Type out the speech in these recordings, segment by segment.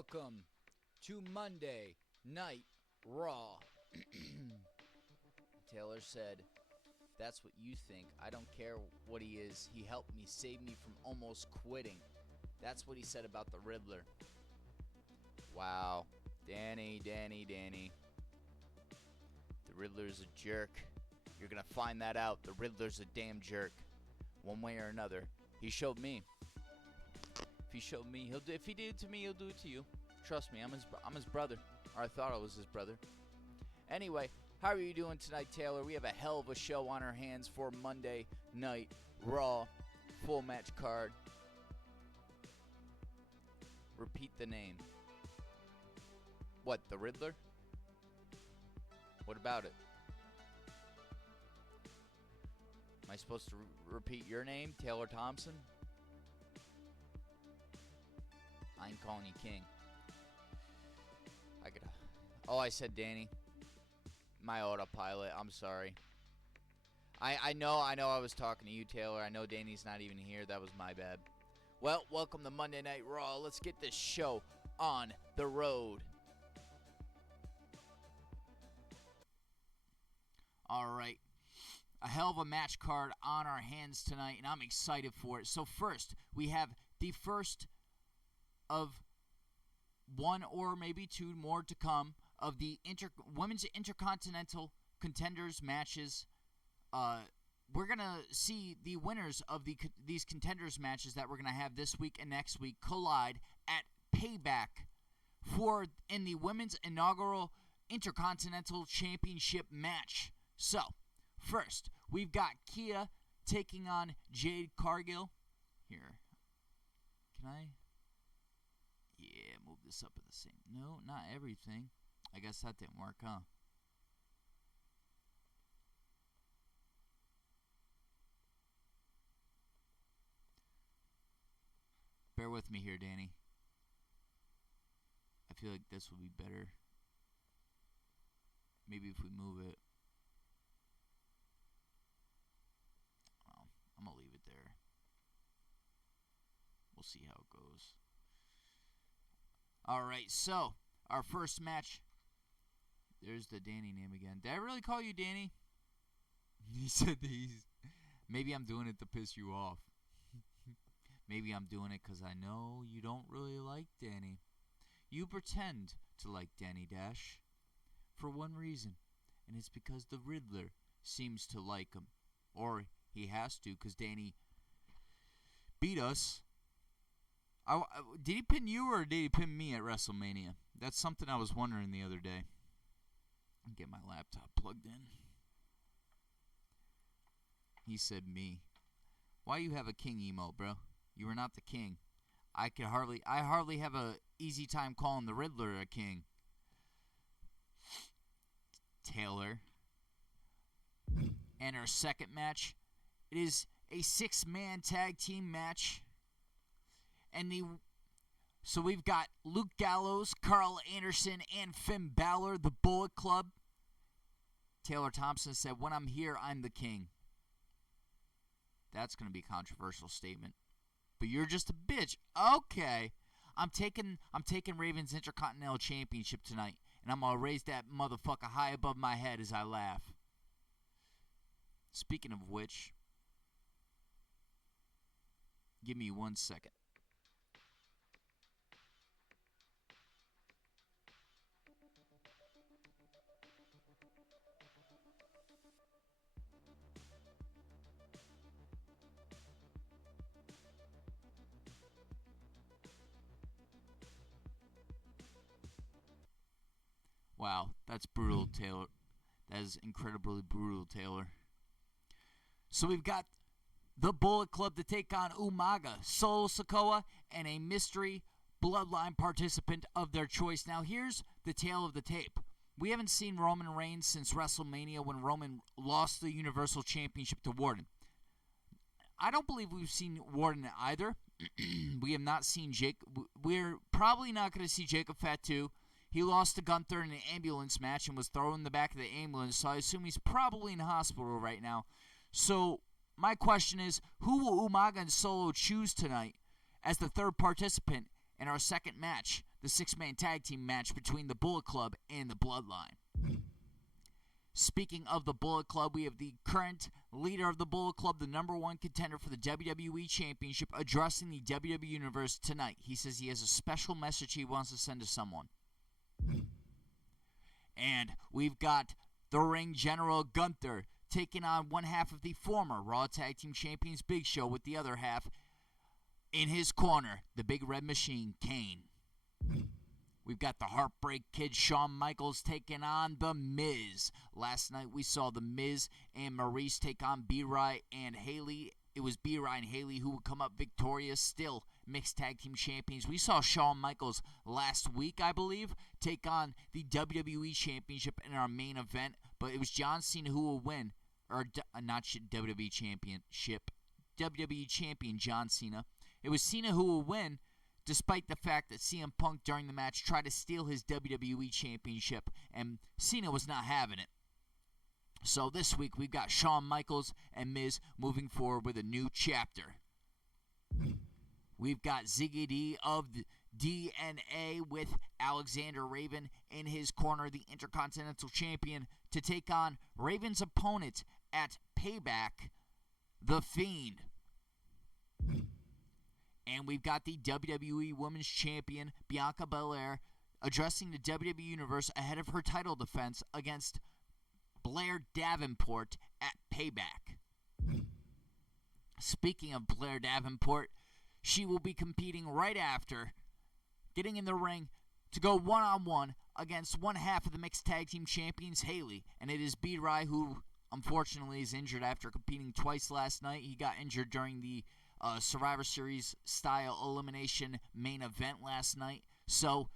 welcome to Monday Night Raw. Taylor said, "That's what you think. I don't care what he is. He helped me, saved me from almost quitting." That's what he said about the Riddler. Wow. Danny. The Riddler's a jerk. You're going to find that out. The Riddler's a damn jerk. One way or another. He showed me. If he showed me, he'll do. If he did it to me, he'll do it to you. Trust me, I'm his brother. Or I thought I was his brother. Anyway, how are you doing tonight, Taylor? We have a hell of a show on our hands for Monday Night Raw. Full match card. Repeat the name. What, the Riddler? What about it? Am I supposed to repeat your name, Taylor Thompson? I ain't calling you King. I said Danny. My autopilot. I'm sorry. I know I was talking to you, Taylor. I know Danny's not even here. That was my bad. Well, welcome to Monday Night Raw. Let's get this show on the road. All right. A hell of a match card on our hands tonight, and I'm excited for it. So first, we have the first of one or maybe two more to come of the Women's Intercontinental Contenders matches. We're going to see the winners of these Contenders matches that we're going to have this week and next week collide at Payback in the Women's Inaugural Intercontinental Championship match. So, first, we've got Kia taking on Jade Cargill. Here. Can I? Yeah, move this up at the same. No, not everything. I guess that didn't work, huh? Bear with me here, Danny. I feel like this would be better. Maybe if we move it. Well, I'm going to leave it there. We'll see how it goes. Alright, so, our first match. There's the Danny name again. Did I really call you Danny? He said these. Maybe I'm doing it to piss you off. Maybe I'm doing it because I know you don't really like Danny. You pretend to like Danny Dash for one reason, and it's because the Riddler seems to like him. Or he has to because Danny beat us. Did he pin you or did he pin me at WrestleMania? That's something I was wondering the other day. Get my laptop plugged in. He said me. Why you have a king emote, bro? You are not the king. I hardly have a easy time calling the Riddler a king. Taylor. And our second match, it is a 6-man tag team match. So we've got Luke Gallows, Carl Anderson, and Finn Balor, the Bullet Club. Taylor Thompson said, "When I'm here, I'm the king." That's going to be a controversial statement. But you're just a bitch. Okay. I'm taking Raven's Intercontinental Championship tonight, and I'm going to raise that motherfucker high above my head as I laugh. Speaking of which, give me 1 second. Wow, that's brutal, Taylor. That is incredibly brutal, Taylor. So we've got the Bullet Club to take on Umaga, Solo Sikoa, and a mystery bloodline participant of their choice. Now, here's the tale of the tape. We haven't seen Roman Reigns since WrestleMania when Roman lost the Universal Championship to Warden. I don't believe we've seen Warden either. We have not seen Jake. We're probably not going to see Jacob Fatu. He lost to Gunther in an ambulance match and was thrown in the back of the ambulance, so I assume he's probably in hospital right now. So my question is, who will Umaga and Solo choose tonight as the third participant in our second match, the 6-man tag team match between the Bullet Club and the Bloodline. Speaking of the Bullet Club, we have the current leader of the Bullet Club, the number one contender for the WWE Championship, addressing the WWE Universe tonight. He says he has a special message he wants to send to someone. And we've got the Ring General Gunther taking on one half of the former Raw Tag Team Champions Big Show with the other half in his corner, the Big Red Machine, Kane. We've got the Heartbreak Kid, Shawn Michaels, taking on The Miz. Last night we saw The Miz and Maurice take on B-Rye and Haley. It was B-Rye and Haley who would come up victorious, still mixed tag team champions. We saw Shawn Michaels last week, I believe, take on the WWE Championship in our main event, but it was John Cena who will win, or not WWE Championship, WWE Champion John Cena. It was Cena who will win, despite the fact that CM Punk during the match tried to steal his WWE Championship, and Cena was not having it. So this week we've got Shawn Michaels and Miz moving forward with a new chapter. We've got Ziggy D of the DNA with Alexander Raven in his corner, the Intercontinental Champion, to take on Raven's opponent at Payback, The Fiend. And we've got the WWE Women's Champion, Bianca Belair, addressing the WWE Universe ahead of her title defense against Blair Davenport at Payback. Speaking of Blair Davenport, she will be competing right after, getting in the ring to go one-on-one against one half of the Mixed Tag Team Champions, Haley. And it is B-Rye who, unfortunately, is injured after competing twice last night. He got injured during the Survivor Series style elimination main event last night, so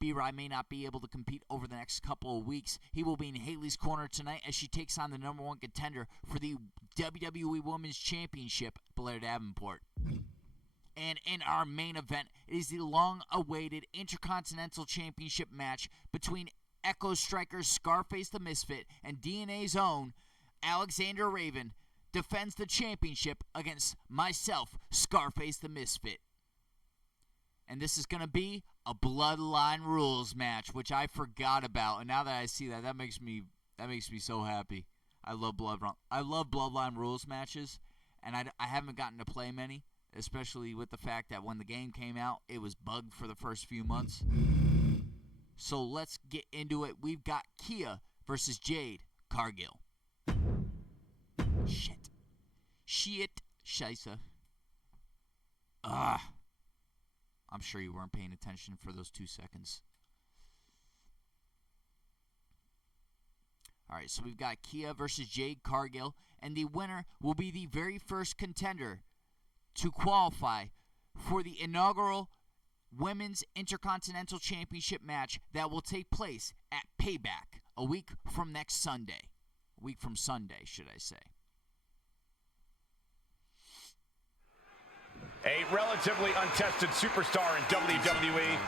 B-Rye may not be able to compete over the next couple of weeks. He will be in Haley's corner tonight as she takes on the number one contender for the WWE Women's Championship, Blair Davenport. And in our main event, it is the long-awaited Intercontinental Championship match between Echo Striker's Scarface the Misfit and DNA's own Alexander Raven, defends the championship against myself, Scarface the Misfit. And this is going to be a Bloodline Rules match, which I forgot about. And now that I see that, that makes me so happy. I love Bloodline Rules matches, and I haven't gotten to play many, especially with the fact that when the game came out, it was bugged for the first few months. So let's get into it. We've got Kia versus Jade Cargill. Shit. Scheisse. I'm sure you weren't paying attention for those 2 seconds. Alright, so we've got Kia versus Jade Cargill, and the winner will be the very first contender to qualify for the inaugural Women's Intercontinental Championship match that will take place at Payback a week from next Sunday. A week from Sunday, should I say. A relatively untested superstar in WWE.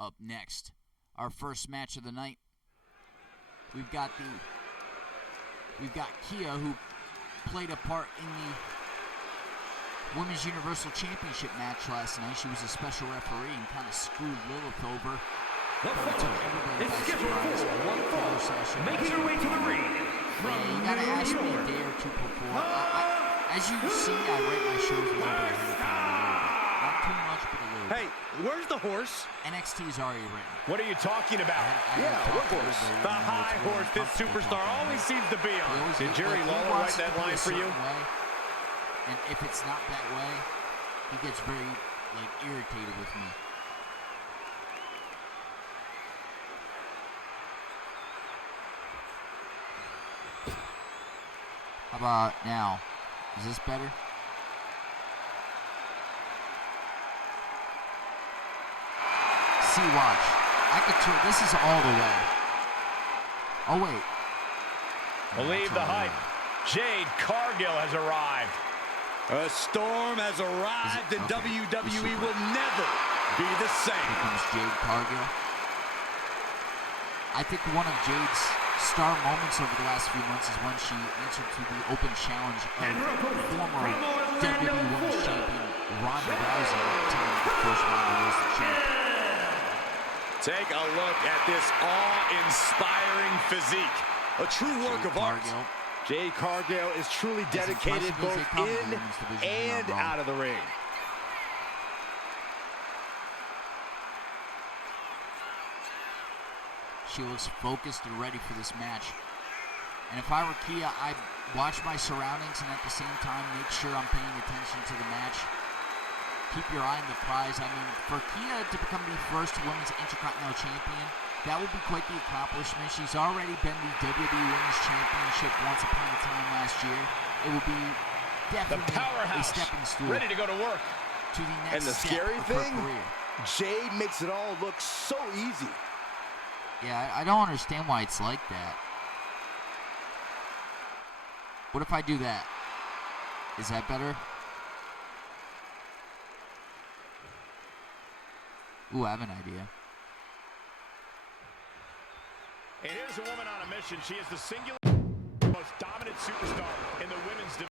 Up next, our first match of the night. We've got Kia, who played a part in the Women's Universal Championship match last night. She was a special referee and kind of screwed Lilith over. The following is scheduled for one fall, making her way to the ring. You gotta ask me a day or two before. As you see, I write my shows a little bit ahead of time. Not too much, but a little bit. Hey, where's the horse? NXT is already written. What are you talking about? What horse? The high horse this superstar always seems to be on. Did Jerry Lawler write that line for you? And if it's not that way, he gets very, like, irritated with me. How about now? Is this better? See, watch. I could turn. This is all the way. Oh, wait. Believe the hype. Jade Cargill has arrived. A storm has arrived, and WWE will never be the same. Here comes Jade Cargill. I think one of Jade's star moments over the last few months is when she answered to the open challenge of former WWE Women's Champion Ronda Rousey, obtaining the first Ronda Rousey champion. Take a look at this awe-inspiring physique. A true work of art. Jade Cargill is truly dedicated both in and out of the ring. She looks focused and ready for this match. And if I were Kia, I'd watch my surroundings and at the same time make sure I'm paying attention to the match. Keep your eye on the prize. I mean, for Kia to become the first Women's Intercontinental Champion, that would be quite the accomplishment. She's already been the WWE Women's Championship once upon a time last year. It will be definitely a stepping stool. Ready to go to work. To the next and the step scary of thing, her career. Jade makes it all look so easy. Yeah, I don't understand why it's like that. What if I do that? Is that better? Ooh, I have an idea. And here's a woman on a mission. She is the singular most dominant superstar in the women's division.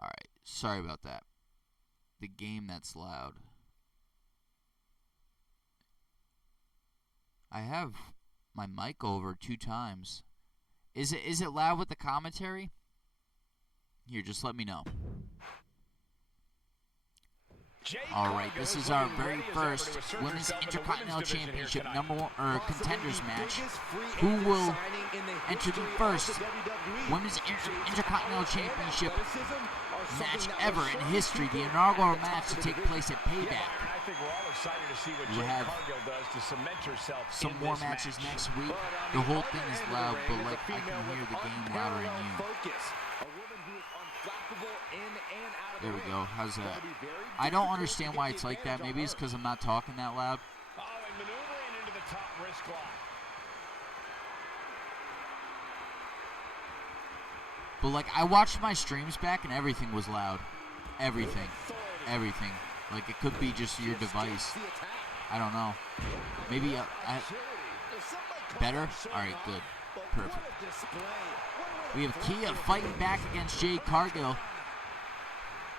Alright, sorry about that. The game that's loud. I have my mic over 2 times. Is it loud with the commentary? Here, just let me know. Alright, this is our very first Women's Intercontinental Championship contenders match. Who will enter the first Women's Intercontinental Championship match ever in history, the inaugural match to take place at Payback. We have some more matches next week. The whole thing is loud, but like I can hear the game louder than you. There we go. How's that? I don't understand why it's like that. Maybe it's because I'm not talking that loud. Oh, and maneuvering into the top wrist lock. But like, I watched my streams back and everything was loud. Everything. Everything. Like, it could be just your device. I don't know. Maybe better? Alright, good. Perfect. We have Kia fighting back against Jade Cargill.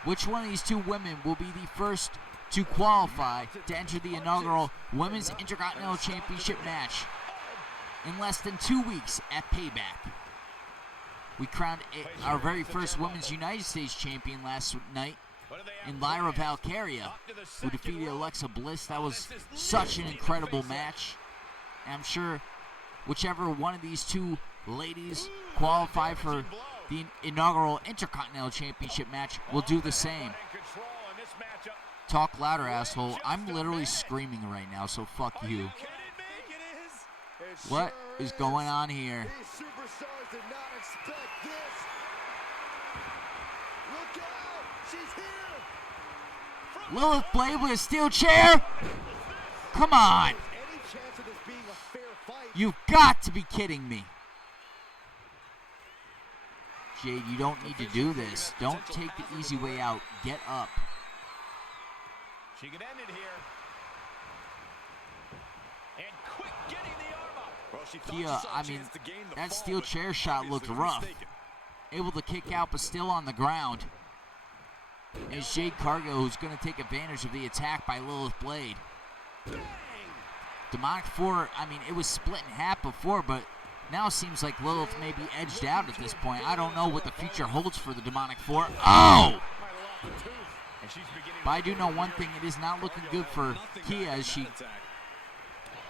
Which one of these two women will be the first to qualify to enter the inaugural Women's Intercontinental Championship match in less than 2 weeks at Payback? We crowned our very first Women's United States Champion last night in Lyra Valkyria, who defeated Alexa Bliss. That was such an incredible match. And I'm sure whichever one of these two ladies qualify for the inaugural Intercontinental Championship match will do the same. Talk louder, asshole. I'm literally screaming right now, so fuck you. What is going on here? Lilith Blade with a steel chair? Come on. You've got to be kidding me. Jade, you don't need to do this. Don't take the easy way out. Get up. She could end it here. And quick getting the arm up. Kia, I mean, that steel chair shot looked rough. Able to kick out, but still on the ground. And it's Jade Cargill who's going to take advantage of the attack by Lilith Blade. Demonic 4, I mean, it was split in half before, but now it seems like Lilith may be edged out at this point. I don't know what the future holds for the Demonic 4. Oh! But I do know one thing, it is not looking good for Kia as she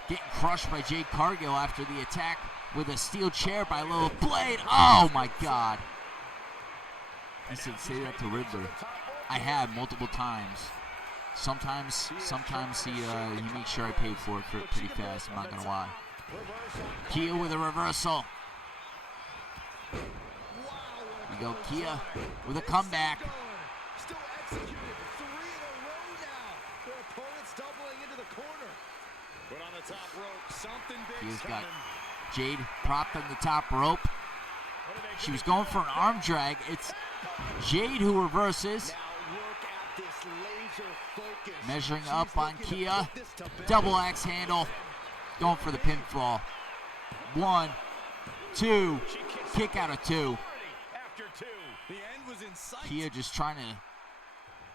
getting crushed by Jade Cargill after the attack with a steel chair by Lilith Blade. Oh my God. He said, say that to Riddler. I have multiple times. Sometimes he makes sure I pay for it pretty fast, I'm not gonna lie. Kia with a reversal. We go Kia with a comeback. Still executed 3 in a row now. Their opponent's doubling into the corner. But on the top rope, something big's Kia's got coming. Jade propped on the top rope. She was going for an arm drag. It's Jade who reverses. Now look at this laser focus. Measuring up on Kia. Double axe handle. Going for the pinfall. 1, 2. Kick out of 2. The end was in sight. Kia just trying to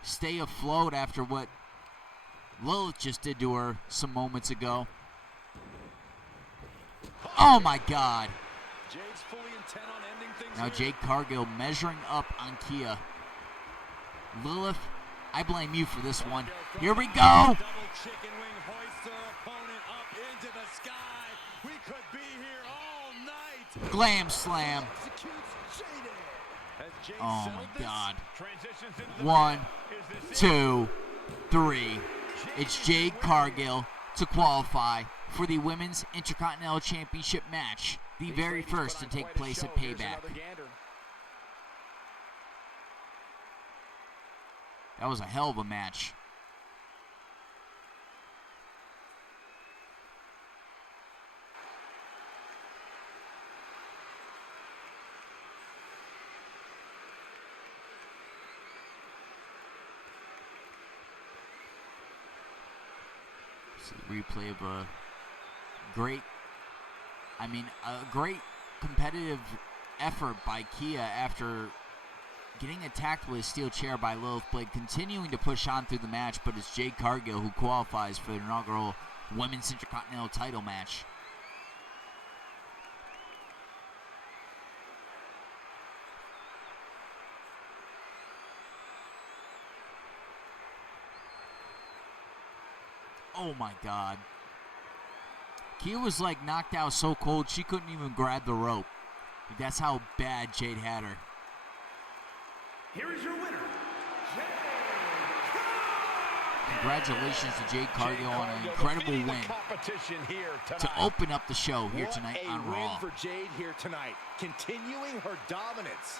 stay afloat after what Lilith just did to her some moments ago. Oh my God. Jade's fully intent on ending things Now here. Jade Cargill measuring up on Kia. Lilith, I blame you for this one. Here we go. Double chicken wing hoists their opponent up into the sky. We could be here all night. Glam slam. Executes Jade. Has Jade Oh settled my this? God. Transitions into the 1, is this 2, 3. It's Jade Cargill to qualify for the Women's Intercontinental Championship match, the very first to take place at Payback. That was a hell of a match. It's a replay of a great competitive effort by Kia after getting attacked with a steel chair by Lilith Blade, continuing to push on through the match, but it's Jade Cargill who qualifies for the inaugural Women's Intercontinental title match. Oh my God. Kia was like knocked out so cold she couldn't even grab the rope. That's how bad Jade had her. Here is your winner, Jade. Congratulations to Jade Cargill on an incredible win to open up the show here tonight on Raw. What a win for Jade here tonight, continuing her dominance.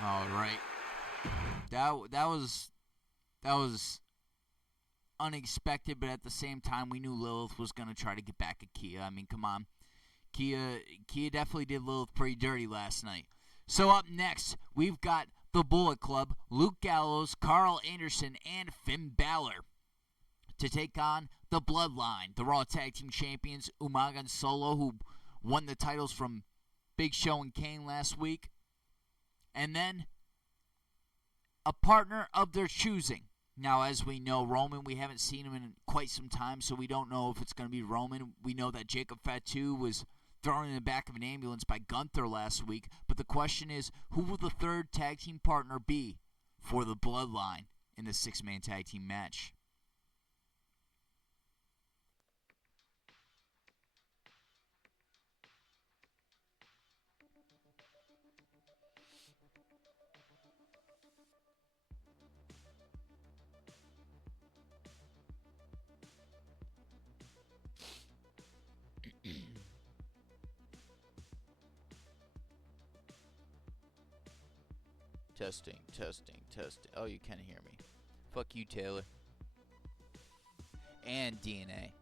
All right. That was unexpected, but at the same time, we knew Lilith was going to try to get back at Kia. I mean, come on. Kia definitely did Lilith pretty dirty last night. So up next, we've got the Bullet Club, Luke Gallows, Carl Anderson, and Finn Balor to take on the Bloodline, the Raw Tag Team Champions, Umaga and Solo, who won the titles from Big Show and Kane last week. And then a partner of their choosing. Now, as we know, Roman, we haven't seen him in quite some time, so we don't know if it's going to be Roman. We know that Jacob Fatu was thrown in the back of an ambulance by Gunther last week. But the question is, who will the third tag team partner be for the Bloodline in the six-man tag team match? Testing. Oh, you can't hear me. Fuck you, Taylor. And DNA.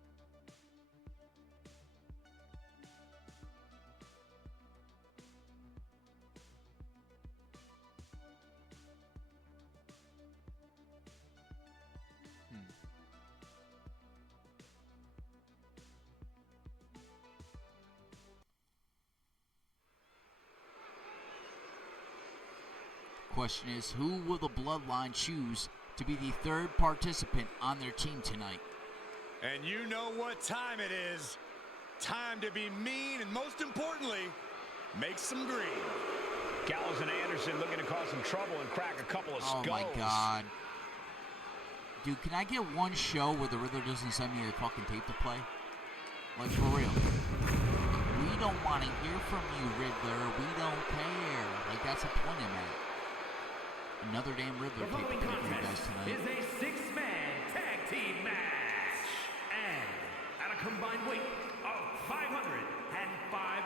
Question is, who will the Bloodline choose to be the third participant on their team tonight. And you know what time it is. Time to be mean and, most importantly, make some green. Gallows and Anderson looking to cause some trouble and crack a couple of skulls. Oh, my God. Dude, can I get one show where the Riddler doesn't send me a fucking tape to play? Like, for real. We don't want to hear from you, Riddler. We don't care. Like, that's a point I'm at. Another damn Riddler tape to play for you guys tonight. Is a 6-man tag team match. And at a combined weight of 505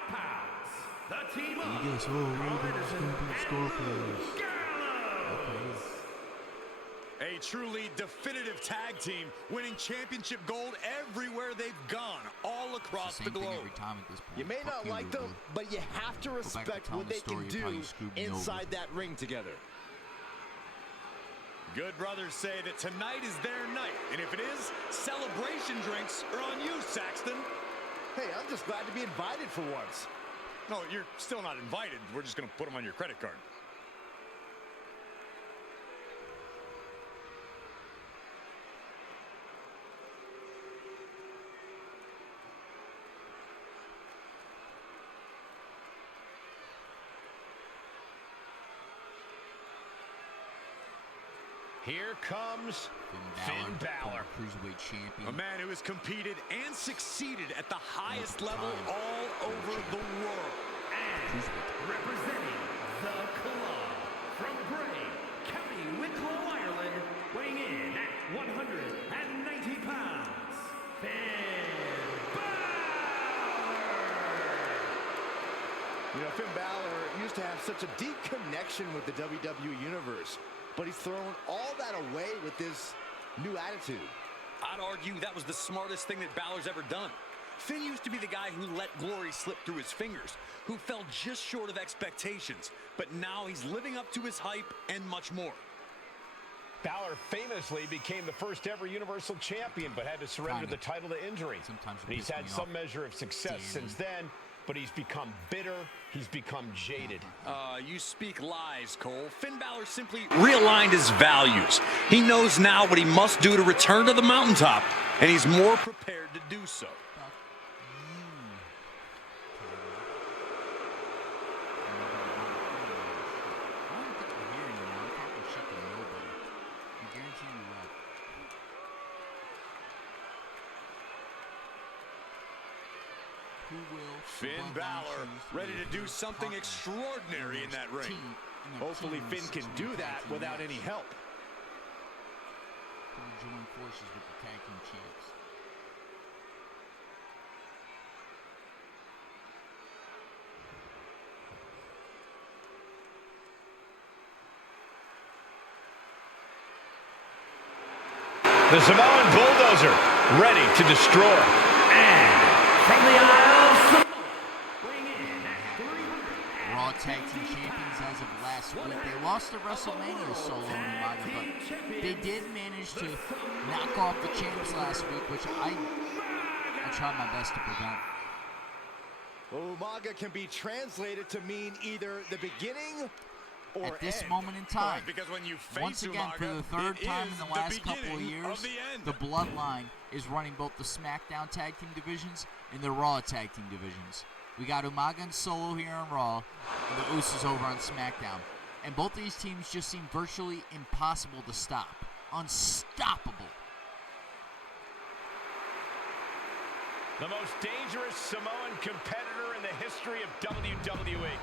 pounds, the team of Gallows. A truly definitive tag team, winning championship gold everywhere they've gone, all across the globe. Every time at this point. You may not like them, but you have to respect what they can do inside that ring together. Good brothers say that tonight is their night, and if it is, celebration drinks are on you, Saxton. Hey, I'm just glad to be invited for once. No, you're still not invited. We're just going to put them on your credit card. Here comes Finn Balor. Cruiserweight champion. A man who has competed and succeeded at the highest level all over the world. And representing the club from Bray, County Wicklow, Ireland, weighing in at 190 pounds, Finn Balor. You know, Finn Balor used to have such a deep connection with the WWE Universe, but he's thrown all that away with this new attitude. I'd argue that was the smartest thing that Balor's ever done. Finn used to be the guy who let glory slip through his fingers, who fell just short of expectations, but now he's living up to his hype and much more. Balor famously became the first ever Universal Champion, but had to surrender the title to injury. And he's had some measure of success since then, but he's become bitter, he's become jaded. You speak lies, Cole. Finn Balor simply realigned his values. He knows now what he must do to return to the mountaintop, and he's more prepared to do so. Finn Balor ready to do something extraordinary in that ring. Hopefully Finn can do that without any help. Join forces with the tag team champs. The Samoan Bulldozer ready to destroy. And from the Isle of Samoa, weighing in at 300. Raw Tag Team Champions as of last week. They lost at WrestleMania Solo and Umaga, but they did manage to knock off the champs last week, which I tried my best to prevent. Umaga can be translated to mean either the beginning or at this end. moment in time. Right, because when you face Once again, Umaga, for the third time in the last couple of years, the the Bloodline is running both the SmackDown Tag Team divisions and the Raw Tag Team divisions. We got Umaga and Solo here on Raw, and the Usos over on SmackDown. And both of these teams just seem virtually impossible to stop. Unstoppable. The most dangerous Samoan competitor in the history of WWE.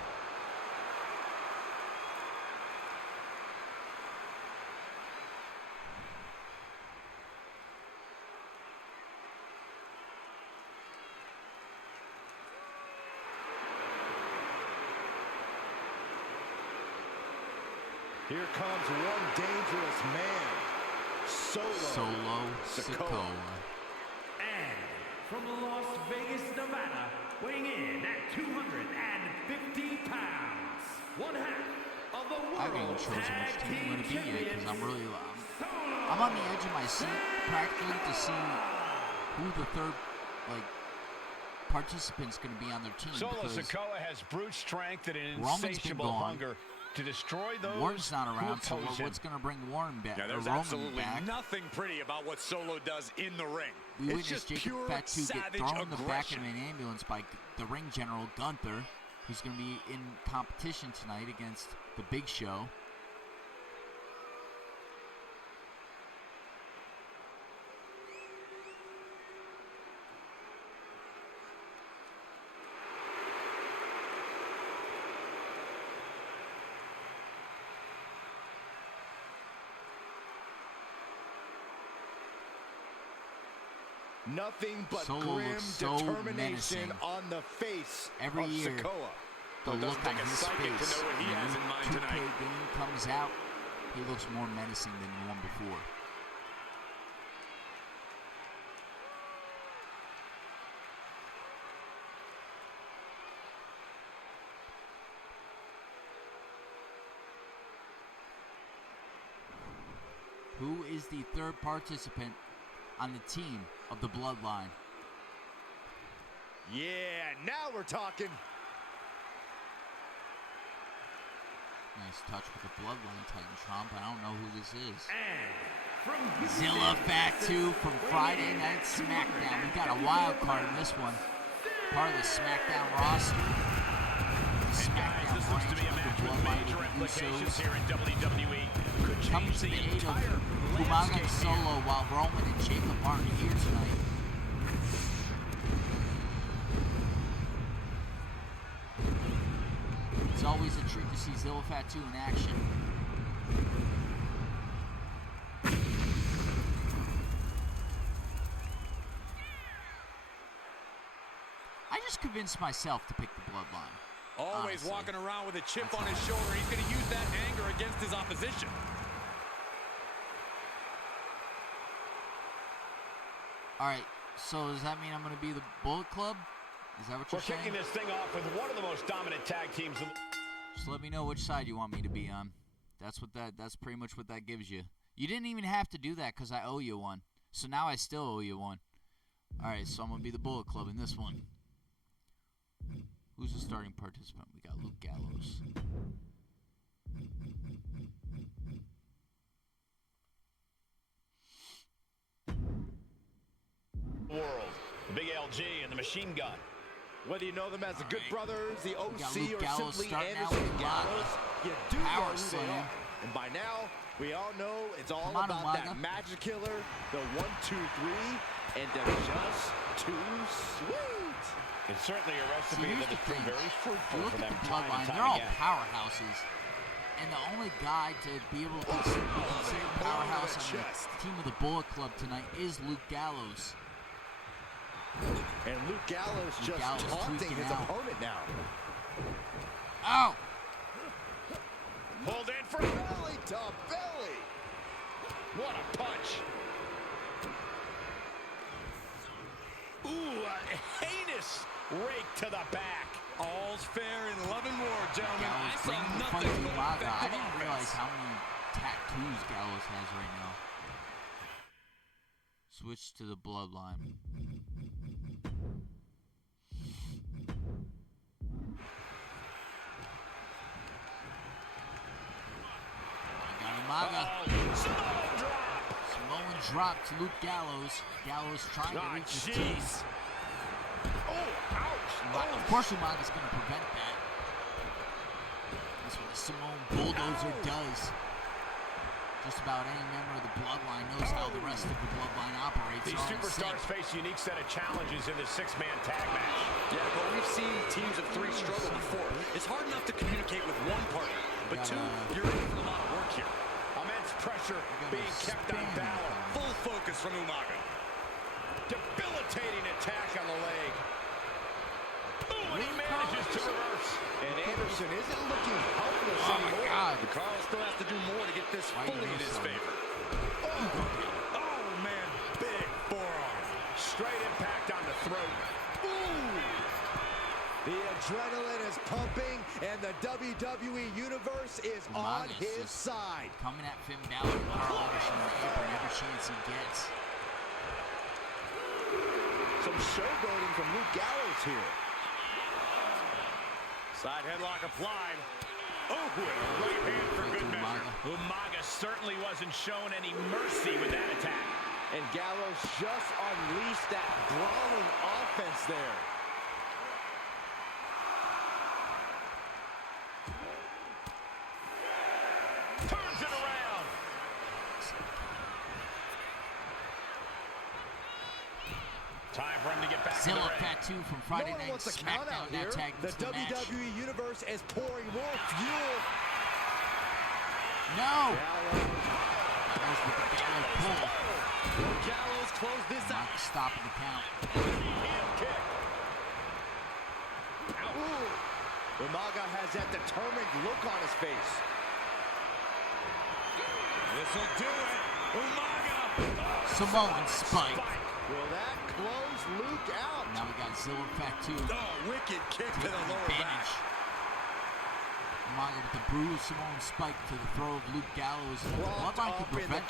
Here comes one dangerous man, Solo Sikoa. And from Las Vegas, Nevada, weighing in at 250 pounds, one half of the I haven't even World chosen which Tag team I'm Team going to be yet because I'm Champions. really I'm on the edge of my seat practically to see who the third participant's going to be on their team. Solo because Sikoa has brute strength and an Roman's been insatiable gone. hunger. to destroy those Warren's not around, so who what's going to bring Warren back? Yeah, there's absolutely nothing pretty about what Solo does in the ring. We It's witnessed just Jacob pure Fatu get savage thrown in the back of aggression. an ambulance by the ring general, Gunther, who's going to be in competition tonight against the Big Show. Nothing but Solo grim looks so determination menacing. on the face Every of year, Sikoa. the It look doesn't on take a his psychic face, to know what he when has the in mind 2K tonight. game comes out, he looks more menacing than the one before. Who is the third participant on the team of the Bloodline? Yeah, now we're talking. Nice touch with the Bloodline Titan Trump. I don't know who this is. And from Zilla Fatu from Friday Night SmackDown. We got a wild card in this one. Part of the SmackDown roster. The SmackDown This looks to be a match with major implications here in WWE. Could Coming change to the the aid of entire Umaga landscape and Solo while Roman and Jacob aren't here tonight. It's always a treat to see Zilla Fatu in action. I just convinced myself to pick the Bloodline. Always honestly. walking around with a chip on his shoulder. He's going to use that anger against his opposition. All right, so does that mean I'm going to be the Bullet Club? Is that what you're We're saying? kicking this thing off with one of the most dominant tag teams. Just let me know which side you want me to be on. That's pretty much what that gives you. You didn't even have to do that because I owe you one. So now I still owe you one. All right, so I'm going to be the Bullet Club in this one. Who's the starting participant? We got Luke Gallows. World, the big LG and the machine gun. Whether you know them as the Good Brothers, the OC, or Gallows simply starting out Anderson with Gallows, you do Power know who they slam. are. And by now, we all know it's all Come on, about Umaga. that magic killer, the 1, 2, 3, and they're just too sweet. It's certainly a See, recipe here's that the has proved thing. very You fruitful look for at them the time Bloodline, and time they're all again. powerhouses. And the only guy to be able to be considered powerhouse on the team of the Bullet Club tonight is Luke Gallows. And Luke Gallows just Gallows taunting tweaking his out. opponent now. Oh! Pulled in for Belly to belly. what a punch. Ooh, a heinous rake to the back. All's fair in love and war, gentlemen. I Gallows saw bringing the fight nothing to but Umaga. I effective didn't realize offense. how many tattoos Gallows has right now. Switch to the Bloodline. I got Umaga. Samoan drop. Samoan drop to Luke Gallows. Gallows trying to reach his team. Jeez. Oh, ouch. Of course Umaga's going to prevent that. That's what the Samoan Bulldozer does. Just about any member of the Bloodline knows how the rest of the Bloodline operates. These They're all in superstars sync. face a unique set of challenges in this six-man tag match. Yeah, but we've seen teams of 3 struggle before. It's hard enough to communicate with one partner, but 2, you're in for a lot of work here. Immense pressure being kept on Balor. Full focus from Umaga. Debilitating attack on the leg. Ooh, and he manages to reverse. And Anderson isn't looking helpless Oh my anymore. God. Carl still has to do more to get this Why fully you in his so? favor. Oh, man, big forearm. Straight impact on the throat. Ooh. The adrenaline is pumping, and the WWE Universe is on Umaga's his just side. Coming at Finn Balor and Carl Anderson in the apron every chance he gets. Some showboating from Luke Gallows here. Side headlock applied. Oh, right hand for good measure. Umaga certainly wasn't shown any mercy with that attack. And Gallows just unleashed that brawling offense there. Turns it around. Time for him to get back to the ring. Fatu from Friday Night SmackDown got tagged into the match. The WWE Universe is pouring more fuel. No! Gallows with the Gallows pull. Gallows close this out. Stopping the count. Heel kick. Umaga has that determined look on his face. This'll do it. Umaga. Samoan spike. Will that close Luke out? Now we got Zilla Fatu. Oh, wicked kick to the lower back. Umaga with the brutal Samoan spike to the throw of Luke Gallows. Bloodline could prevent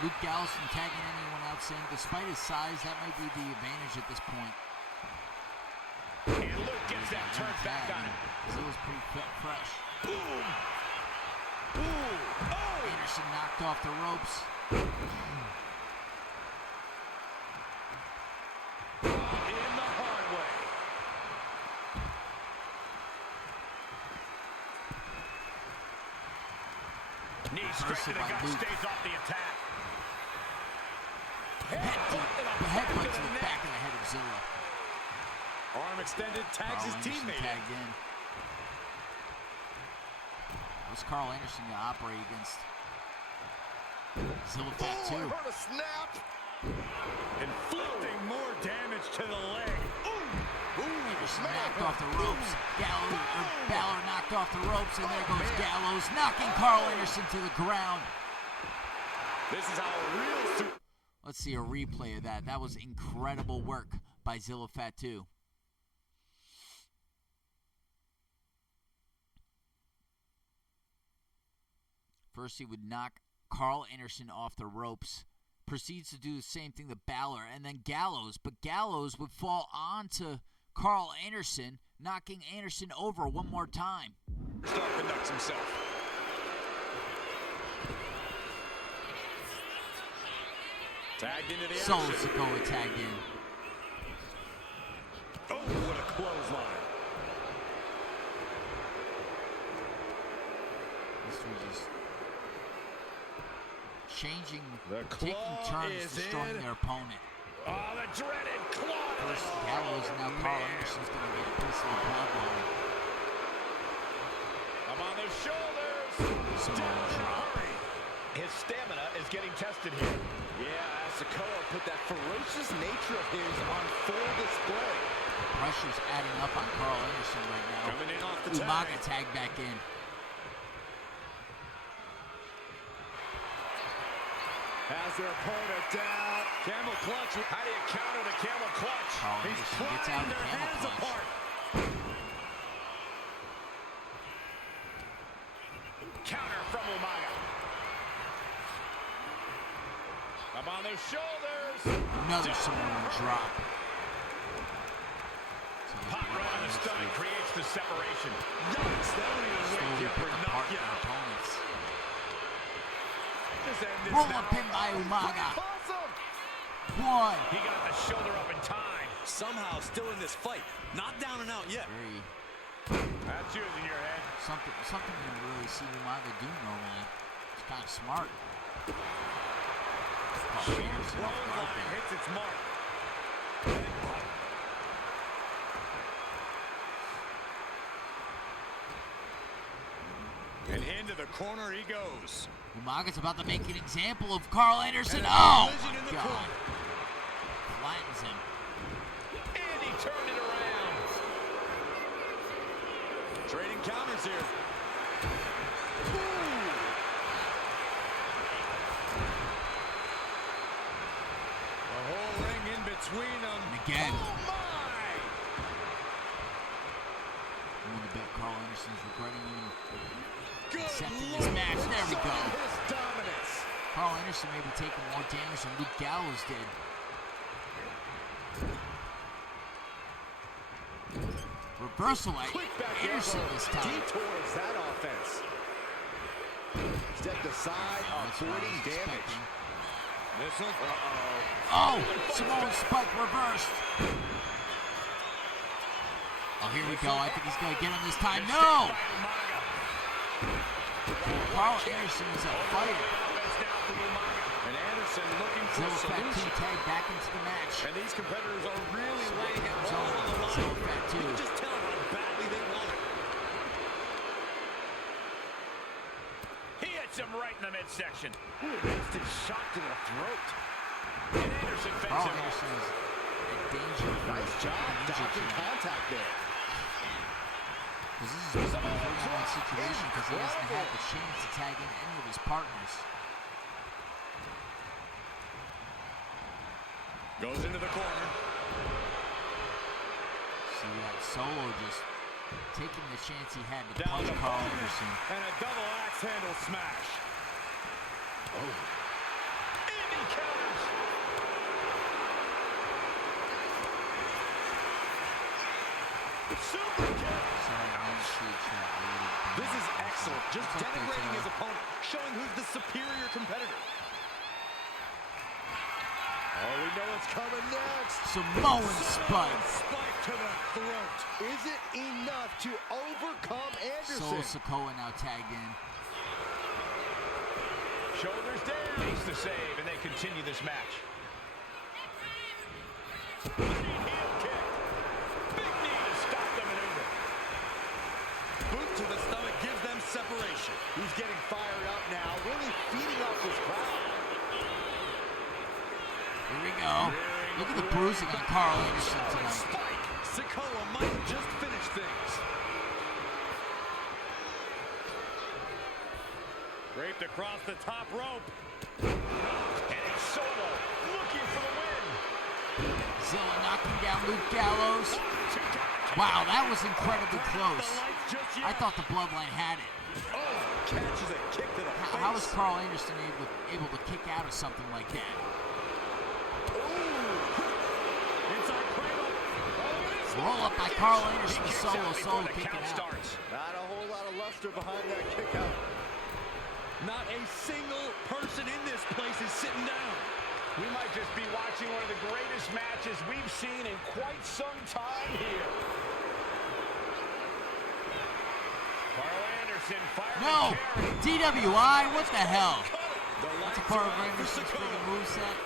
Luke Gallows from tagging anyone else in. Despite his size, that might be the advantage at this point. And Luke gets that turned back on him. Zilla's pretty fresh. Boom. Boom. Oh. Anderson knocked off the ropes. In the hard way. Knee straight to the gut, stays off the attack. The headbutt to the back of the head of Zilla. Arm extended, tags his teammate. Tagged in. Was Carl Anderson to operate against Zilla Fatu? Heard a snap. Inflicting more damage to the leg. Anderson knocked off the ropes. Balor knocked off the ropes, and there goes Gallows, knocking Carl Anderson to the ground. This is how a real Let's see a replay of that. That was incredible work by Zilla Fatu. First, he would knock Carl Anderson off the ropes. Proceeds to do the same thing to Balor, and then Gallows. But Gallows would fall onto Carl Anderson, knocking Anderson over one more time. Stark conducts himself. Tagged into the action. Solo Sikoa tagged in. Oh, what a clothesline. This was just changing, The taking claw turns, is destroying in. their opponent. Oh, the dreaded claw. First Gallows, and now Carl Anderson's going to get a piece of the bloodline. Up on the shoulders. Samoan drop. His stamina is getting tested here. Yeah, Sikoa put that ferocious nature of his on full display. Pressure's adding up on Carl Anderson right now. Coming in off the Umaga tagged back in. Has their opponent down. Camel clutch. How do you counter the camel clutch? Carl He's Anderson gets out of the prying their camel hands clutch. apart. Counter from Umaga. Up on their shoulders. Another Samoan drop. Pop right on the stomach creates the separation. Yikes, that don't even wake Slowly you up or pick knock apart you their out. opponents. Just end this Roll now. up pin by Umaga. Awesome. One. He got the shoulder up in time. Somehow still in this fight. Not down and out yet. Very That's yours in your head. something you don't really see Umaga do normally. It's kind of smart. Carl Anderson off guard Clothesline there. hits its mark. And into the corner he goes. Umaga's about to make an example of Carl Anderson. Oh, collision in my the God. corner. Flattens him. And he turned it around. Trading counters here. The whole ring in between them. And again. Oh my! I'm going to bet Carl Anderson's regretting even Good accepting this Lord, match. There we go. his dominance. Carl Anderson may be taking more damage than Luke Gallows did. reversal by Anderson this time. Detours that offense. Stepped aside, avoiding damage. Missile. Oh, Samoan spike reversed. Oh, here we go. I think he's going to get him this time. No! Carl Anderson is a fighter. And Anderson looking for a solution. Tag back into the match. And these competitors are really laying it all on the line. You can just tell how badly they want it. He hits him right in the midsection. Instant shot to the throat. And Anderson fends Carl him off. Anderson is a danger. Nice job dodging contact there. Because this is a one-on-one situation because he hasn't had the chance to tag in any of his partners. Goes into the corner. See that Solo just taking the chance he had to punch Carl Anderson. And a double axe handle smash. And he counters. Super kick. This is excellent. Just denigrating his opponent, showing who's the superior competitor. Oh, we know what's coming next. Samoan spike. Spike to the throat. Is it enough to overcome Anderson? Solo Sikoa now tagged in. Shoulders down. Makes the save, and they continue this match. Heel kick. Big knee to stop the maneuver. Boot to the stomach gives them separation. He's getting fired up now, really feeding off his crowd. Here we go. Look at the bruising on Carl Anderson tonight. Spike. Sikoa might just finish things. Draped across the top rope. And it's Solo looking for the win. Zilla knocking down Luke Gallows. Wow, that was incredibly close. I thought the Bloodline had it. Oh, catches a kick to the face. How is Carl Anderson able to kick out of something like that? Inside cradle. Roll up by Carl Anderson. Solo kicking out. Not a whole lot of luster behind that kick out. Not a single person in this place is sitting down. We might just be watching one of the greatest matches we've seen in quite some time here. Carl Anderson firing. No! DWI? What the hell? That's a part of Anderson's freaking moveset.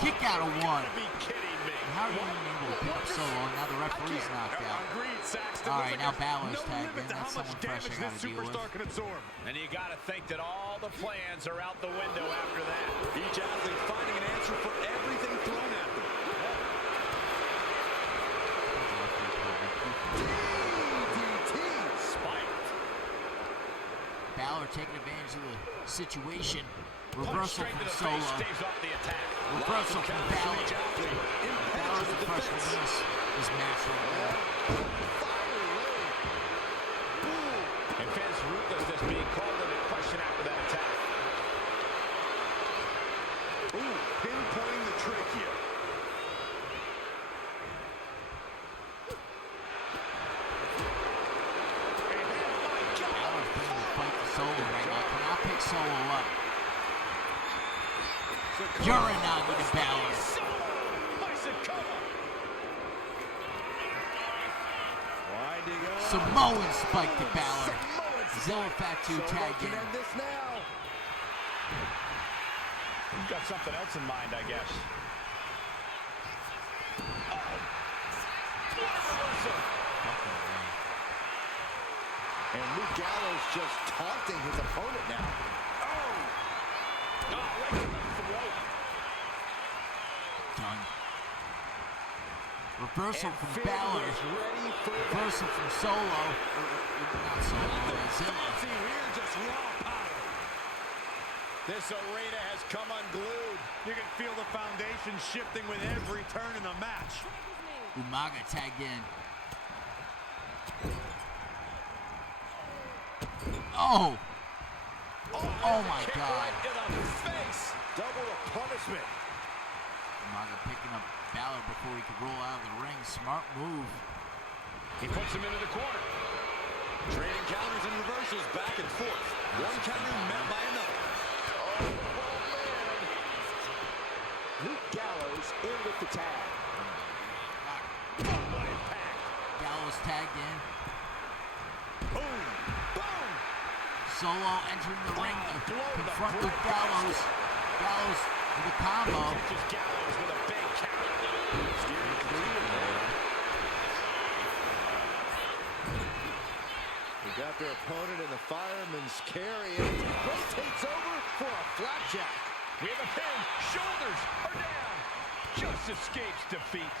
Kick out of one. Be kidding me. How are you even able to pick up Solo and now the referee's knocked out? Alright, now Balor's tagged in. That's someone fresh I gotta deal with. And you gotta think that all the plans are out the window after that. Each athlete finding an answer for everything thrown at them. DDT Spiked. Balor taking advantage of the situation. Reversal from Solo. Staves up the attack. Reversal from Balor. Balor's the first to miss this match right there. And Finn's ruthlessness being called into question after that attack. Ooh, pinpointing the trick here. Balor's bringing the fight to Solo right now. Cannot pick Solo up. Uranagi to Balor. Samoan spike to Balor. Zilla Fatu tagged in. You've got something else in mind, I guess. And Luke Gallows just taunting his opponent now. Right to the throat. Done. Reversal from Balor. Reversal from Solo. Not Solo, Zilla. This arena has come unglued. You can feel the foundation shifting with every turn in the match. Umaga tagged in. Oh! Oh my God. Double the punishment. Umaga picking up Balor before he could roll out of the ring. Smart move. He puts him into the corner. Trading counters and reversals back and forth. One counter met by another. Oh, man. Luke Gallows in with the tag. Oh, what impact. Gallows tagged in. Boom. Boom. Solo entering the ring to confront Luke Gallows. Gallows with a combo. Catches Gallows with a big counter. Steering clear. They got their opponent in the fireman's carry and rotates over for a flapjack. We have a pin. Shoulders are down. Just escapes defeat.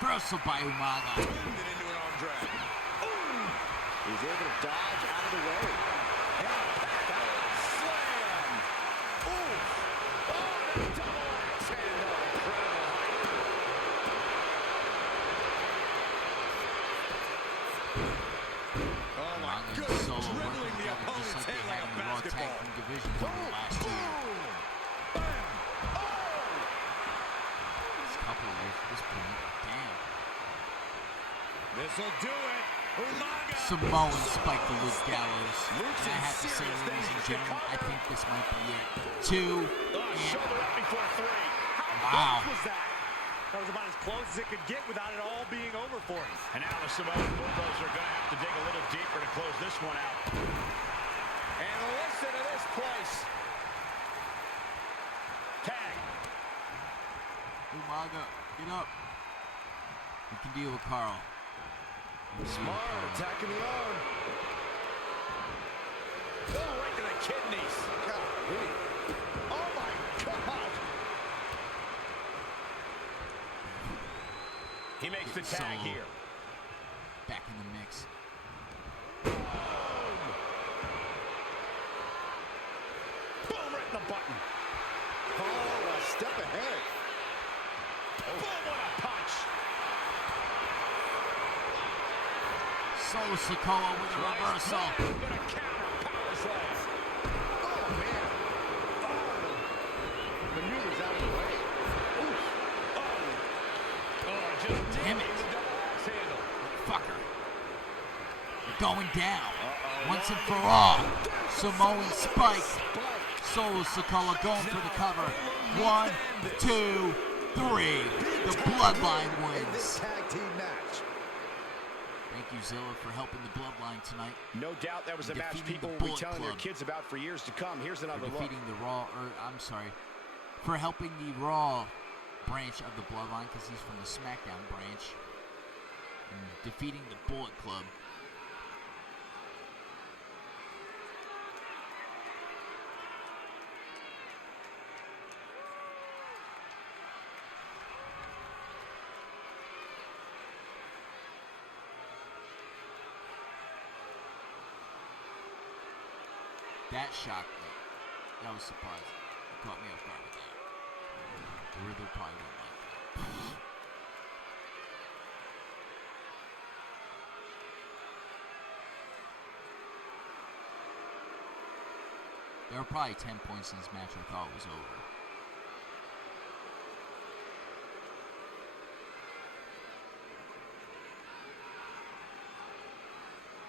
Reversal by Umaga. Turned it into an arm drag. He's able to dodge out of the way. And a slam. Ooh. Oh, the double axe handle. Incredible height. Oh, my goodness. Dribbling the opponent's head like a basketball. Division last year. Bam. Oh. It's a couple of this point. Damn. This'll do it. Umaga. Samoan spike to Luke Gallows. Luke's And I in have to say, serious ladies danger. and gentlemen, I think this might be it. 2. Shoulder up before 3. Wow. Was that? That was about as close as it could get without it all being over for him. And now the Samoan Bulldogs are going to have to dig a little deeper to close this one out. And listen to this place. Tag. Umaga, get up. You can deal with Carl. Smart attacking the arm. Oh, right to the kidneys. Golly. Oh my God. He makes the tag Solo. here. Back in the mix. Boom, right in the button. Oh, a step ahead. Boom, what a punch. Solo Sikoa with a reversal. Gonna counter, power slam. Oh, man. Oh. Maneuvers out of the way. Just Damn it. the double axe handle. Fucker. You're going down. Once and for all. Samoan spike. Solo Sikoa going for the cover. 1, 2, 3. The Bloodline In this wins. tag team match. Thank you, Zilla, for helping the Bloodline tonight. No doubt that was a match Defeating people the will be Bullet telling their Club. kids about for years to come. Here's another For look. defeating the Raw, for helping the Raw branch of the Bloodline, because he's from the SmackDown branch, and defeating the Bullet Club. That shocked me. That was surprising. It caught me off guard with that. The Riddler probably wouldn't like that. There were probably 10 points in this match I thought was over.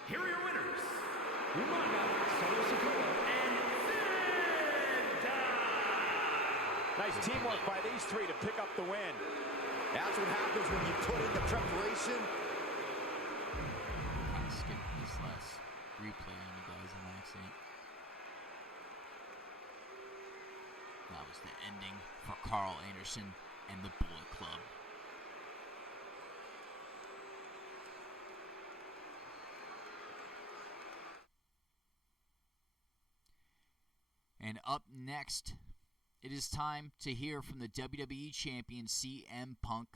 Here are your winners, Umaga, Solo Sikoa, and Santa. Nice teamwork by these three to pick up the win. That's what happens when you put in the preparation. Kind of skipped this last replay on you guys in accident. That was the ending for Carl Anderson and the Bullet Club. And up next, it is time to hear from the WWE Champion CM Punk.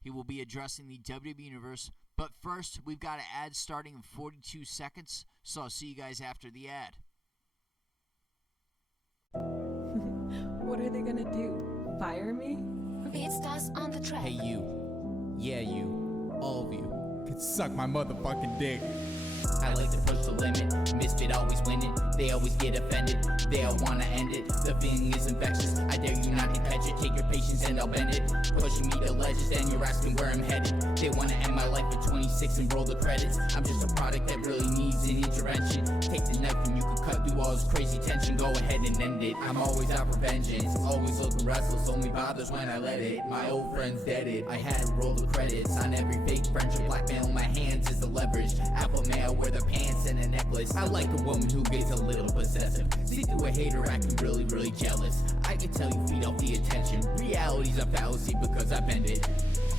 He will be addressing the WWE Universe, but first, we've got an ad starting in 42 seconds, so I'll see you guys after the ad. What are they gonna do? Fire me? It's us on the track. Hey you, yeah you, all of you, could suck my motherfucking dick. I like to push the limit, misfit always winning. They always get offended, they all wanna end it. The feeling is infectious, I dare you not to catch it. Take your patience and I'll bend it. Pushing me to ledges, then you're asking where I'm headed. They wanna end my life at 26 and roll the credits. I'm just a product that really needs an intervention. Take the knife and you can cut through all this crazy tension. Go ahead and end it. I'm always out for vengeance, always looking restless. Only bothers when I let it. My old friends deaded, I had to roll the credits. On every fake friendship, blackmail in my hands is the leverage. Alpha male, wear the pants and a necklace. I like a woman who gets a little possessive. See through a hater acting really jealous. I can tell you feed off the attention. Reality's a fallacy because I bend it.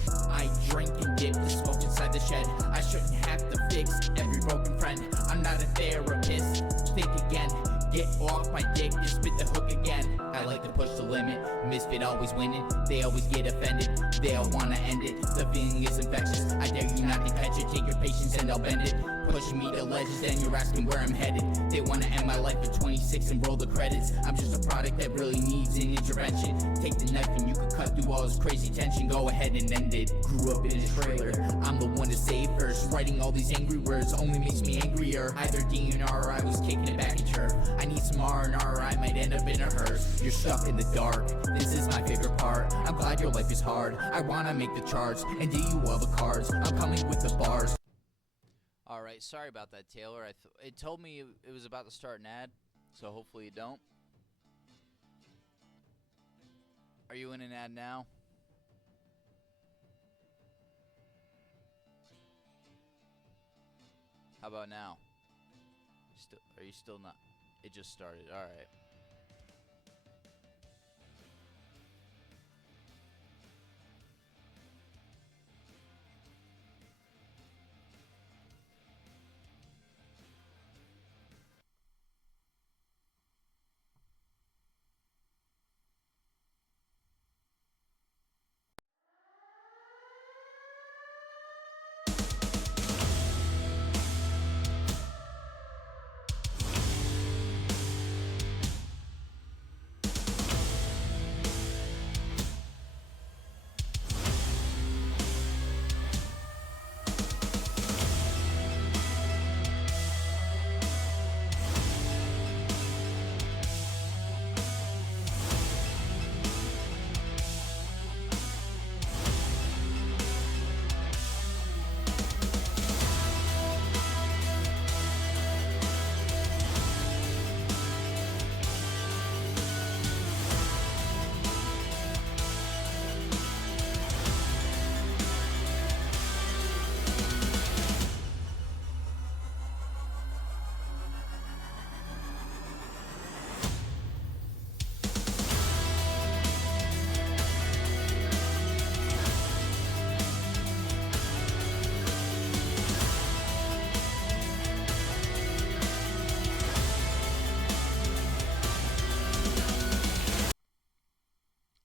I drink and dip the smoke inside the shed. I shouldn't have to fix every broken friend. I'm not a therapist. Think again. Get off my dick and spit the hook again. I like to push the limit. Misfit always winning. They always get offended. They all wanna end it. The feeling is infectious. I dare you not to catch it. Take your patience and I'll bend it. Pushing me to ledges, then you're asking where I'm headed. They wanna end my life at 26 and roll the credits. I'm just a product that really needs an intervention. Take the knife and you can cut through all this crazy tension. Go ahead and end it. Grew up in a trailer, I'm the one to save first. Writing all these angry words only makes me angrier. Either DNR or I was kicking it back in turf. I need some R&R or I might end up in a hearse. You're stuck in the dark, this is my favorite part. I'm glad your life is hard, I wanna make the charts and do you all the cards. I'm coming with the bars. All right, sorry about that, Taylor. It told me it was about to start an ad, so hopefully you don't. Are you in an ad now? How about now? Are you still not? It just started. All right.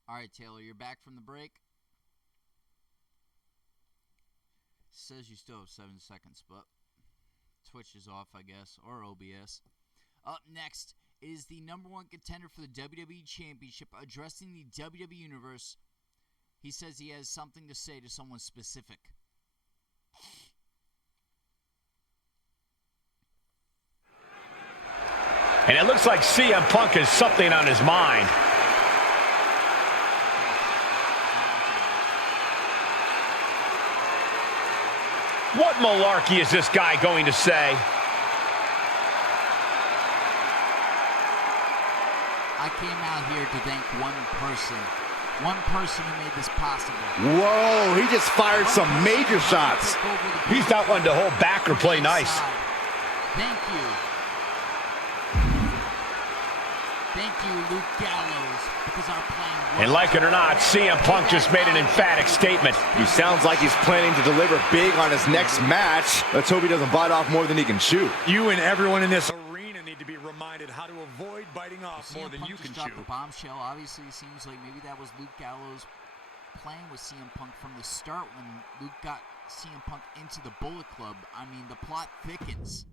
All right, Taylor, you're back from the break. Says you still have 7 seconds, but Twitch is off, I guess, or OBS. Up next is the number one contender for the WWE Championship, addressing the WWE Universe. He says he has something to say to someone specific. And it looks like CM Punk has something on his mind. What malarkey is this guy going to say? I came out here to thank one person. One person who made this possible. Whoa, he just fired some major shots. He's not one to hold back or play nice. Thank you. Thank you, Luke Gallows, because our plan. And like it or not, CM Punk just made an emphatic statement. He sounds like he's planning to deliver big on his next match. Let's hope he doesn't bite off more than he can chew. You and everyone in this arena need to be reminded how to avoid biting off more than you can chew. The bombshell. Obviously, it seems like maybe that was Luke Gallows playing with CM Punk from the start when Luke got CM Punk into the Bullet Club. I mean, the plot thickens.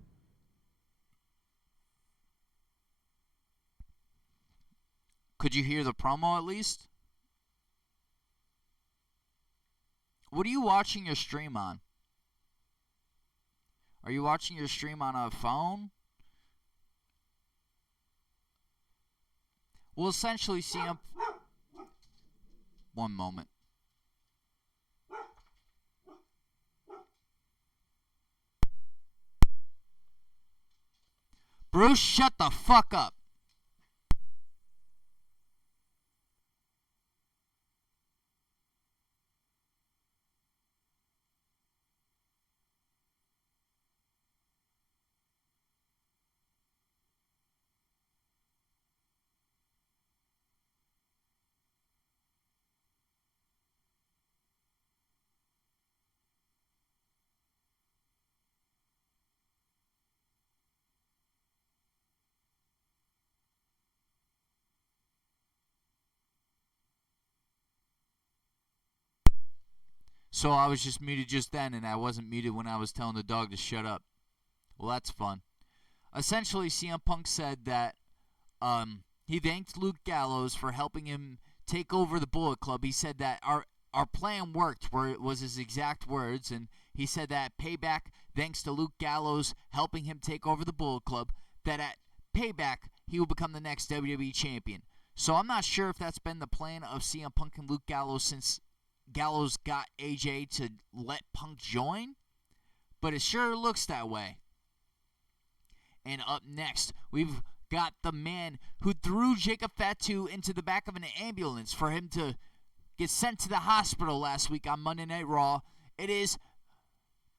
Could you hear the promo at least? What are you watching your stream on? Are you watching your stream on a phone? We'll essentially see him. One moment. Bruce, shut the fuck up. So I was just muted just then, and I wasn't muted when I was telling the dog to shut up. Well, that's fun. Essentially, CM Punk said that he thanked Luke Gallows for helping him take over the Bullet Club. He said that our plan worked, was his exact words, and he said that Payback, thanks to Luke Gallows helping him take over the Bullet Club, that at Payback, he will become the next WWE champion. So I'm not sure if that's been the plan of CM Punk and Luke Gallows since Gallows got AJ to let Punk join, but it sure looks that way. And up next, we've got the man who threw Jacob Fatu into the back of an ambulance for him to get sent to the hospital last week on Monday Night Raw. It is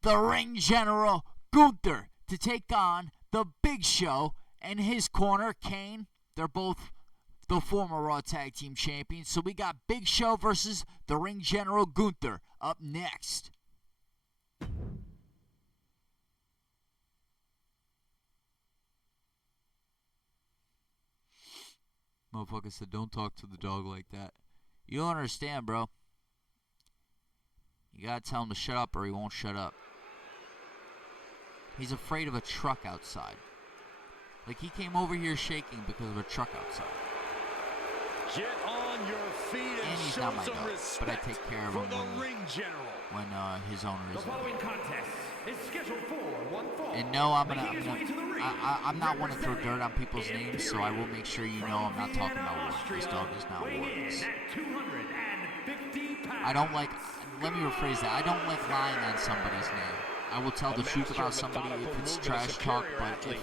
the Ring General Gunther to take on the Big Show and his corner, Kane. They're both the former Raw Tag Team Champions. So we got Big Show versus the Ring General Gunther up next. Motherfucker said, don't talk to the dog like that. You don't understand, bro. You gotta tell him to shut up or he won't shut up. He's afraid of a truck outside. Like, he came over here shaking because of a truck outside. Get on your feet and he's show not my some dog, respect but I take care of him when his owner is. The following contest is scheduled for one fall. And no, I'm not one to throw dirt on people's names, so I will make sure you know I'm not talking about Warren. This dog is not Warren's. I don't like. Let me rephrase that. I don't like lying on somebody's name. I will tell the truth about somebody if it's trash talk, but if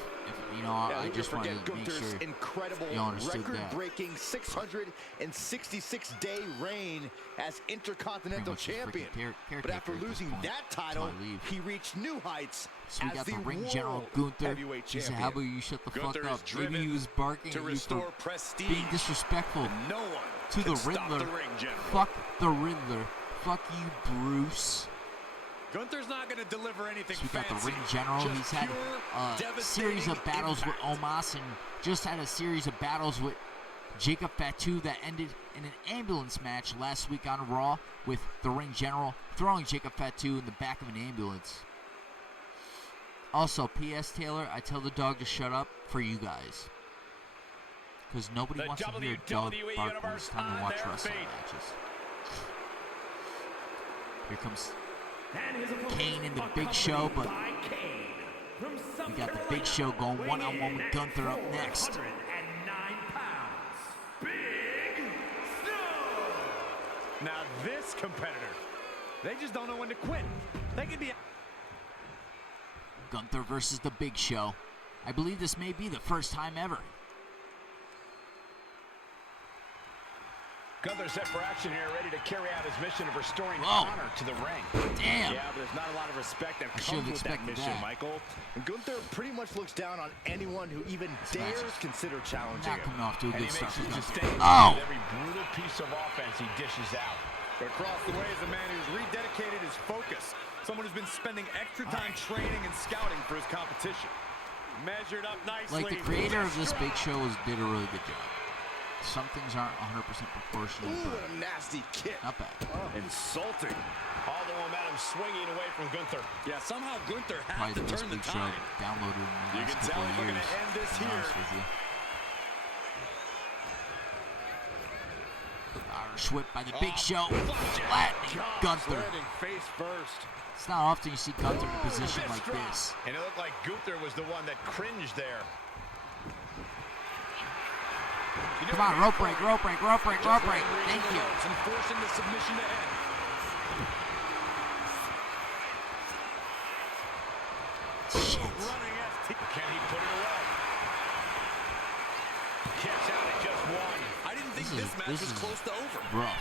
you know, I just want to make sure you understood that. Record-breaking 666-day reign as Intercontinental Champion. But after losing that title, he reached new heights. So we got the Ring General Gunther. He said, "How about you shut the fuck up?" Maybe he was barking at you for being disrespectful to the Riddler. Fuck the Riddler. Fuck you, Bruce. Gunther's not going to deliver anything so we got fancy. the Ring General. He's had a series of battles with Omos and just had a series of battles with Jacob Fatu that ended in an ambulance match last week on Raw with the Ring General throwing Jacob Fatu in the back of an ambulance. Also, P.S. Taylor, I tell the dog to shut up for you guys. Because nobody wants to hear a dog bark when it's time to watch wrestling matches. Here comes Kane in the Big Show, but we got the Big Show going one-on-one with Gunther up next. Now this competitor, they just don't know when to quit. They could be Gunther versus the Big Show. I believe this may be the first time ever. Gunther set for action here, ready to carry out his mission of restoring honor to the ring. Damn. Yeah, but there's not a lot of respect that comes with that mission, Michael. And Gunther pretty much looks down on anyone who even dares consider challenging him. Not coming off to a good start. Oh! Every brutal piece of offense he dishes out. But across the way is a man who's rededicated his focus. Someone who's been spending extra time training and scouting for his competition. Measured up nicely. Like, the creator of this Big Show did a really good job. Some things aren't 100% proportional, but a nasty kick. Not bad. Insulting. All the momentum swinging away from Gunther. Yeah, somehow Gunther has probably to turn the tide. Downloaded in the last couple of years. End this to be honest with you. Irish whip by the Big Show. Flattening Gunther. Face first. It's not often you see Gunther in a position like this. And it looked like Gunther was the one that cringed there. Come on, rope break, rope break, rope break, rope break. Thank you. And forcing the submission to end. Shit. Can he put it away? Kicks out at just one. I didn't think this match was close to over. Rough.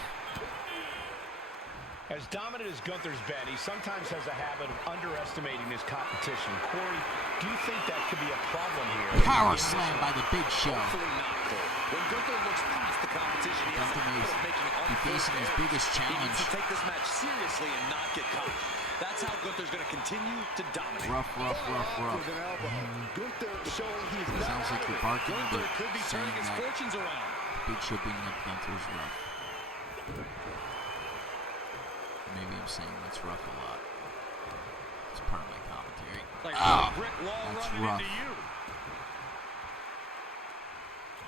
As dominant as Gunther's been, he sometimes has a habit of underestimating his competition. Corey, do you think that could be a problem here? Power slam by the Big Show. Hopefully not, Cole. When Gunther looks past the competition, he has Gunther a habit of making it may be facing his biggest He challenge. needs to take this match seriously and not get caught. That's how Gunther's going to continue to dominate. Rough, rough, rough, rough. Gunther showing he's Sounds like you're barking, Gunther but could be saying turning his that fortunes around. Big Show beating up Gunther is rough. Maybe I'm saying that's rough a lot. It's part of my commentary. That's rough.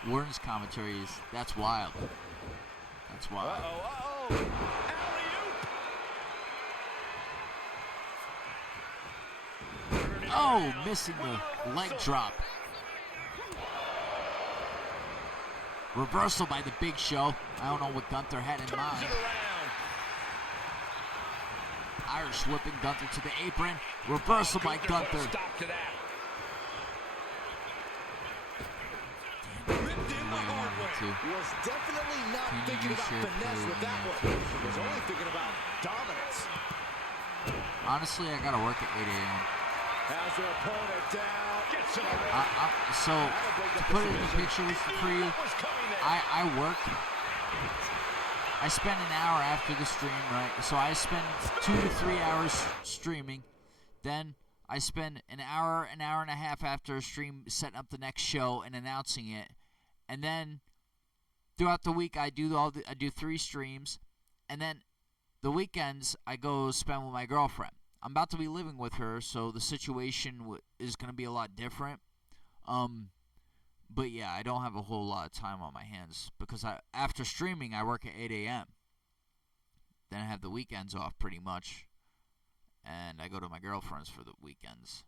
Warren's commentary is, that's wild. That's wild. Oh, missing the leg drop. Reversal by the Big Show. I don't know what Gunther had in mind. Irish whipping Gunther to the apron. Reversal by Gunther. Was definitely not thinking about finesse with that one. He was only thinking about dominance. Honestly, I gotta work at 8 a.m. Has their opponent down. So, to put it in the picture for you, I work. I spend an hour after the stream, right? So I spend 2 to 3 hours streaming. Then I spend an hour and a half after a stream setting up the next show and announcing it. And then throughout the week I do 3 streams, and then the weekends I go spend with my girlfriend. I'm about to be living with her, so the situation is going to be a lot different. But yeah, I don't have a whole lot of time on my hands because after streaming I work at 8 a.m. Then I have the weekends off pretty much, and I go to my girlfriend's for the weekends.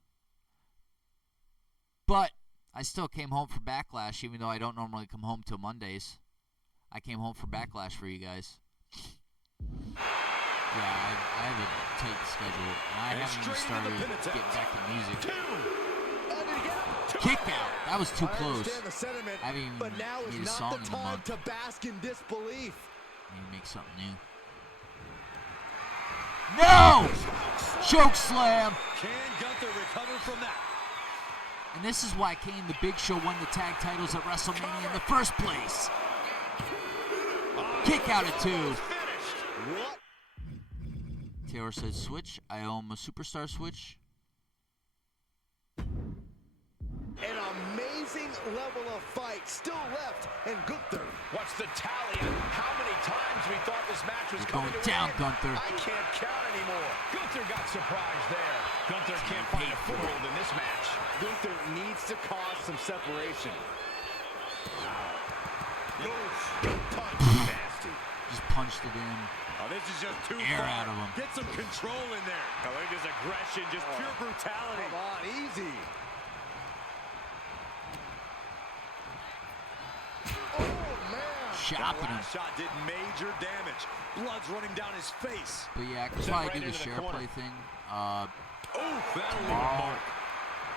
But I still came home for Backlash, even though I don't normally come home till Mondays. I came home for Backlash for you guys. Yeah, I have a tight schedule, and I haven't even started getting back to music. Kick out. That was too close. I haven't even made a song in a month. To bask in disbelief. Need to make something new. No! Choke slam. Can Gunther recover from that? And this is why Kane the Big Show won the tag titles at WrestleMania in the first place. Kick out at 2. What? Taylor says switch. I owe him a superstar switch. An amazing level of fight still left, and Gunther. What's the tally on how many times we thought this match was You're coming going to down, an end? Gunther. I can't count anymore. Gunther got surprised there. Gunther can't find a foothold in this match. Gunther needs to cause some separation. Punch, nasty. Just punched it in. Oh, this is just too Air far. out of him. Get some control in there. I think this aggression, just pure brutality. Come on, easy. Chopping him. Shot did major damage. Blood's running down his face. But yeah, I could probably do the share play thing. That'll leave a Tomorrow mark.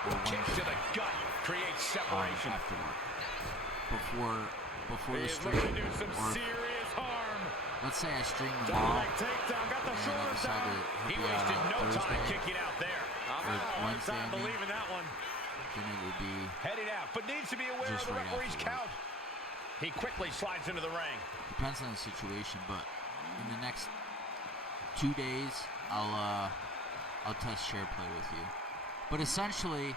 or Kick to Wednesday. the gut creates separation. After work. Before the He's stream. looking to do some Or serious harm. let's say I stream tomorrow Direct takedown, got the and I shoulder decide down. to He hit me out wasted on no time Thursday kicking out there. or Wednesday, I mean, believing that one. then it would be Heading out, but needs to be aware Just of the right referee's after work. count. He quickly slides into the ring. depends on the situation, but in the next 2 days I'll test share play with you. But essentially,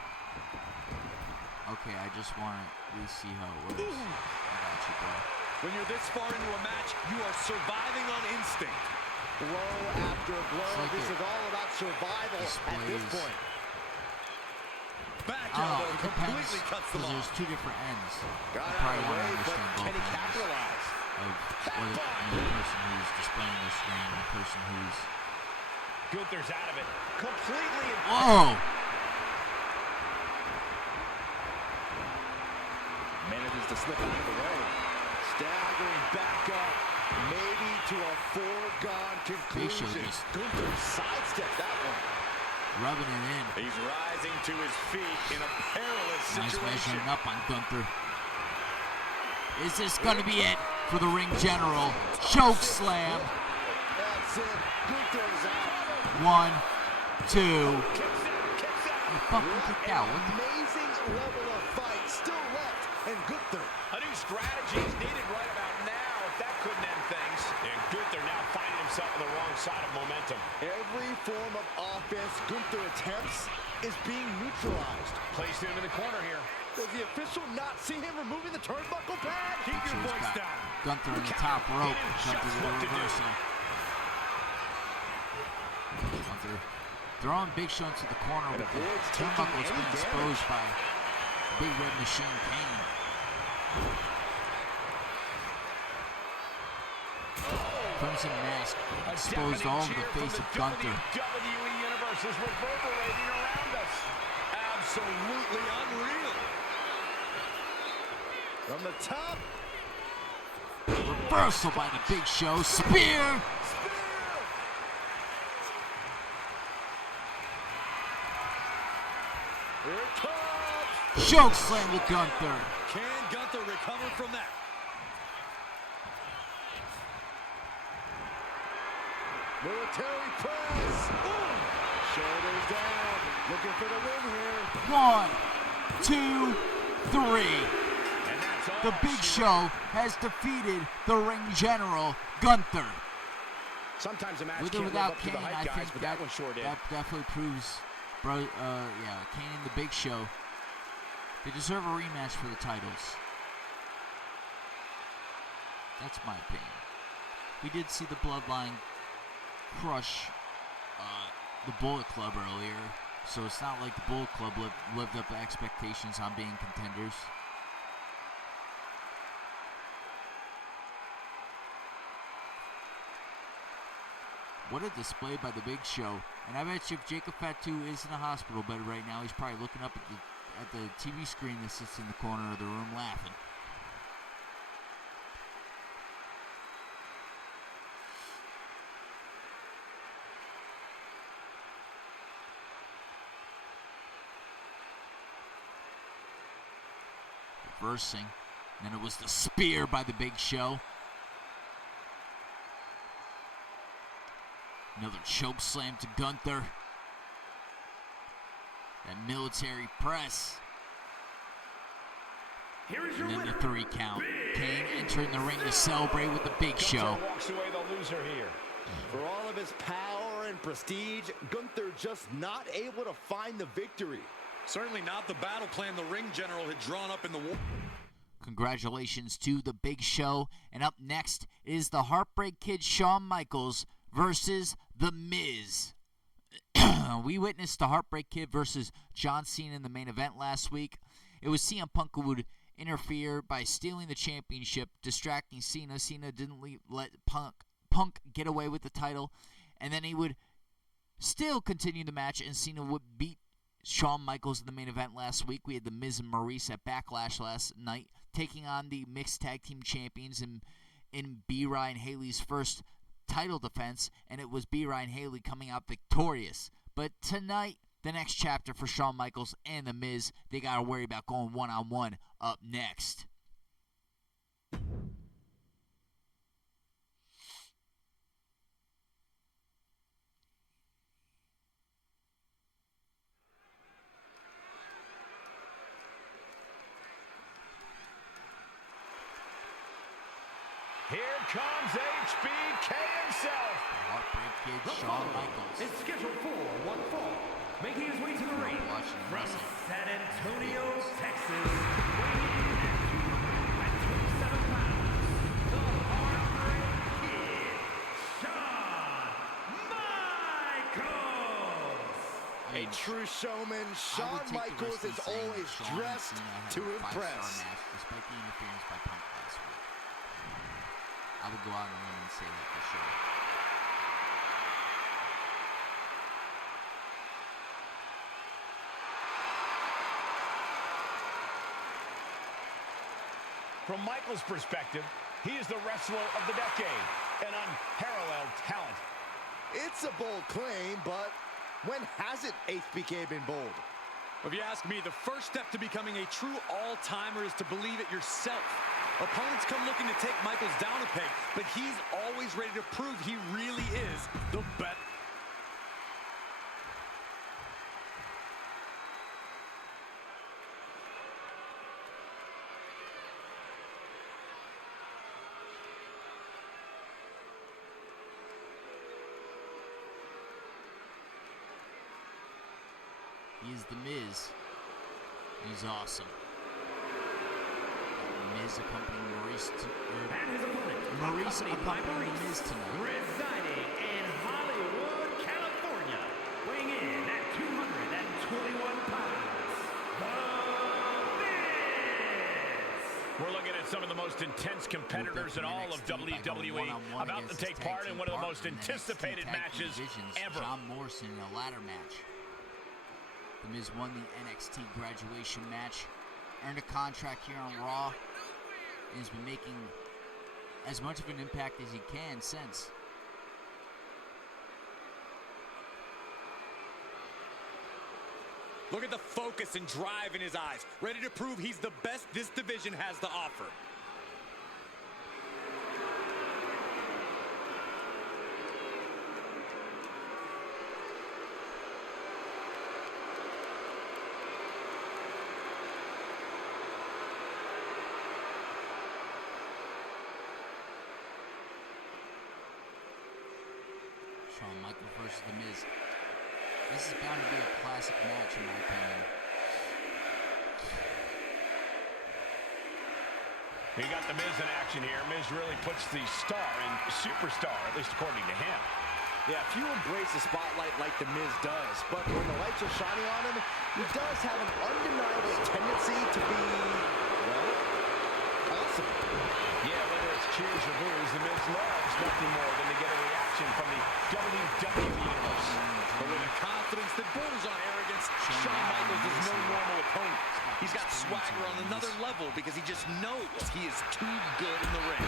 okay, I just want to see how it works. I got you, bro. When you're this far into a match, you are surviving on instinct. Blow after blow. Like This is all about survival at this displays. point. Back I don't know, elbow it depends, completely cuts them because off. there's 2 different ends. Got I out probably of the want to way, but understand both can he ends capitalize? of whether the person who's displaying their screen and the person who's... Gunther's out of it. Completely. Whoa! Manages to slip out of the way. Staggering back up, maybe to a foregone conclusion. Gunther sidestepped that one. Rubbing it in. He's rising to his feet in a perilous situation. Nice measuring up on Gunther. Is this going to be it for the ring general? Choke slam. That's it. Gunther's out. 1, 2. He fucking kicked out. What the? Amazing level of fight still left, and Gunther. A new strategy is needed right about now if that couldn't end things. And Gunther now finding himself on the wrong side of momentum. Every form of offense Gunther attempts is being neutralized. Placed him in the corner here. Does the official not see him removing the turnbuckle pad? Keep your voice down. Gunther in the top rope. Gunther with a reversal. Gunther throwing Big Show into the corner with the turnbuckle is being exposed by Big Red Machine Kane. Crimson Mask exposed all over the face of Gunther. WWE Universe is reverberating around us. Absolutely unreal. From the top. Reversal by the Big Show. Spear. Here it comes. Choke slam to Gunther. Can Gunther recover from that? Military press. Ooh. Shoulders down. Looking for the win here. 1, 2, 3. The Big Show has defeated the ring general, Gunther. Sometimes a match with or can't without live up to Kane, the hype, I guys, think but that one sure did. That definitely proves, Kane and the Big Show, they deserve a rematch for the titles. That's my opinion. We did see the Bloodline crush the Bullet Club earlier, so it's not like the Bullet Club lived up to expectations on being contenders. What a display by the Big Show. And I bet you if Jacob Fatu is in a hospital bed right now, he's probably looking up at the TV screen that sits in the corner of the room laughing. Reversing. Then it was the spear by the Big Show. Another choke slam to Gunther. That military press. And then the 3 count. Kane entering the ring to celebrate with the Big Show. Walks away the loser here. For all of his power and prestige, Gunther just not able to find the victory. Certainly not the battle plan the ring general had drawn up in the war. Congratulations to the Big Show. And up next is the Heartbreak Kid Shawn Michaels versus The Miz. We witnessed the Heartbreak Kid versus John Cena in the main event last week. It was CM Punk who would interfere by stealing the championship, distracting Cena. Cena didn't let Punk get away with the title, and then he would still continue the match, and Cena would beat Shawn Michaels in the main event last week. We had the Miz and Maurice at Backlash last night, taking on the mixed tag team champions in B. Ryan Haley's first title defense, and it was B. Ryan Haley coming out victorious. But tonight, the next chapter for Shawn Michaels and The Miz, they got to worry about going one-on-one up next. Here comes HBK himself. Heartbreak Kid Shawn Michaels is scheduled for one fall, making his way to the ring from San Antonio, Texas, weighing in at 227 pounds, the Heartbreak Kid, Shawn Michaels. A true showman, Shawn Michaels is always dressed to impress. Despite the interference by Punk last week. I would go out on a limb and say that for sure. From Michaels' perspective, He is the wrestler of the decade, an unparalleled talent. It's a bold claim, but when hasn't HBK been bold? If you ask me, the first step to becoming a true all-timer is to believe it yourself. Opponents come looking to take Michaels down a peg, but he's always ready to prove he really is the best. He is the Miz. He's awesome. Miz accompanying Maurice And his opponent, Maurice accompanied by accompanying Maurice, Miz tonight. residing in Hollywood, California, weighing in at 221 pounds, The Miz! We're looking at some of the most intense competitors in all of WWE, about to take part in one of the most anticipated matches ever. John Morrison in a ladder match. The Miz won the NXT graduation match, earned a contract here on Raw, and has been making as much of an impact as he can since. Look at the focus and drive in his eyes, ready to prove he's the best this division has to offer. Shawn Michaels versus The Miz. This is bound to be a classic match, in my opinion. You got The Miz in action here. Miz really puts the star in superstar, at least according to him. Yeah, few embrace the spotlight like The Miz does, but when the lights are shining on him, he does have an undeniable tendency to be, well, awesome. Yeah, whether it's cheers or boos, The Miz loves nothing more than to get a reaction from the WWE Universe. But with a confidence that borders on arrogance, Shawn Michaels is no normal opponent. He's got swagger on another level because he just knows he is too good in the ring.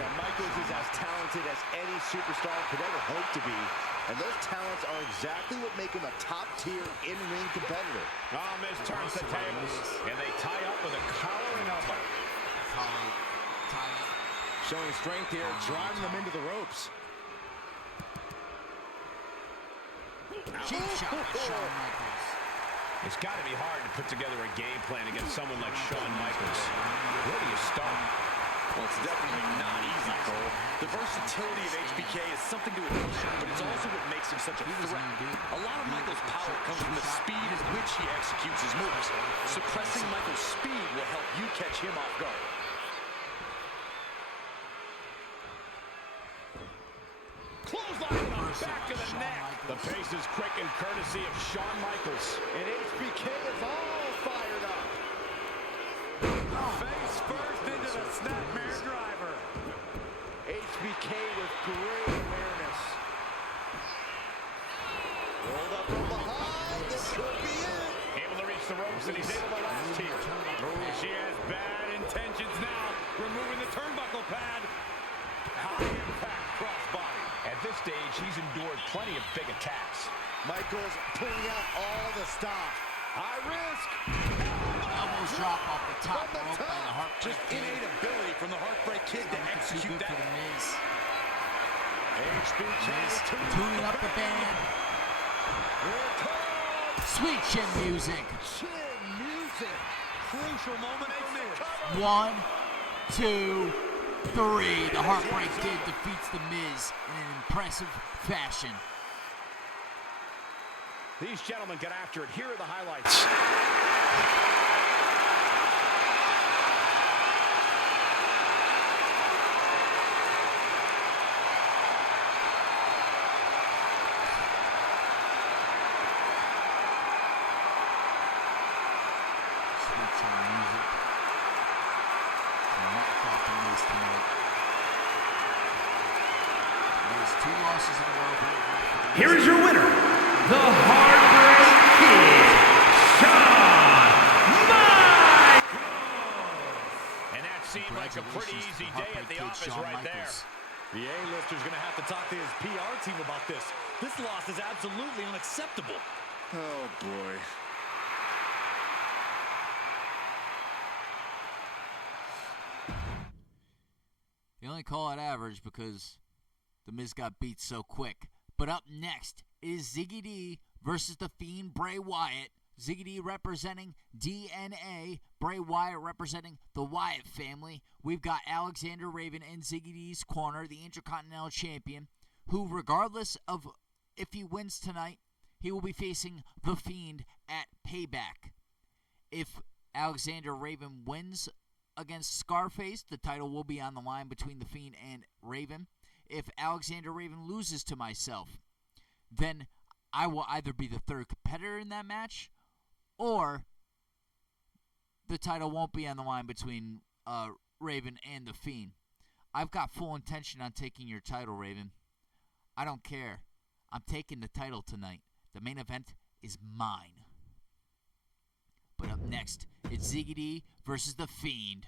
Yeah, Michaels is as talented as any superstar could ever hope to be, and those talents are exactly what make him a top-tier in-ring competitor. Oh, Miz turns the tables, and they tie up with a collar and elbow. Tie up. Showing strength here, driving them into the ropes. Cheap shot by Shawn Michaels. It's got to be hard to put together a game plan against someone like Shawn Michaels. Where do you start? Well, it's definitely not easy, Cole. The versatility of HBK is something to admire, but it's also what makes him such a threat. A lot of Michaels' power comes from the speed at which he executes his moves. Suppressing Michaels' speed will help you catch him off guard. Clothesline on the back of the neck. The pace is quick and courtesy of Shawn Michaels. And HBK is all fired up. Face first into the snapmare driver. HBK with great awareness. Rolled up from behind. This could be it. Able to reach the ropes, and he's able to last here. She has bad intentions now. Removing the turnbuckle pad. High impact crossbody. At this stage, he's endured plenty of big attacks. Michaels pulling out all the stop. High risk. Elbows drop off the top rope by the Heartbreak Just innate ability from the Heartbreak Kid to execute that. For the Miz. HBK Tuning up the band. Sweet chin music. Chin music. Crucial moment for Miz. 1, 2, 3. The Heartbreak Kid defeats the Miz in an impressive fashion. These gentlemen get after it. Here are the highlights. Sweet chin music. Knocked off the Miz tonight. Miz 2 losses in a row. Here is your winner, the Heartbreak Kid, Shawn Michaels! And that's seemed like a pretty easy day at the office right there. The A-lister's going to have to talk to his PR team about this. This loss is absolutely unacceptable. Oh, boy. They only call it average because The Miz got beat so quick. But up next is Ziggy D versus The Fiend Bray Wyatt. Ziggy D representing DNA, Bray Wyatt representing the Wyatt family. We've got Alexander Raven in Ziggy D's corner, the Intercontinental Champion, who, regardless of if he wins tonight, he will be facing The Fiend at Payback. If Alexander Raven wins against Scarface, the title will be on the line between The Fiend and Raven. If Alexander Raven loses to myself, then I will either be the third competitor in that match, or the title won't be on the line between Raven and The Fiend. I've got full intention on taking your title, Raven. I don't care. I'm taking the title tonight. The main event is mine. But up next, it's Ziggy D versus The Fiend.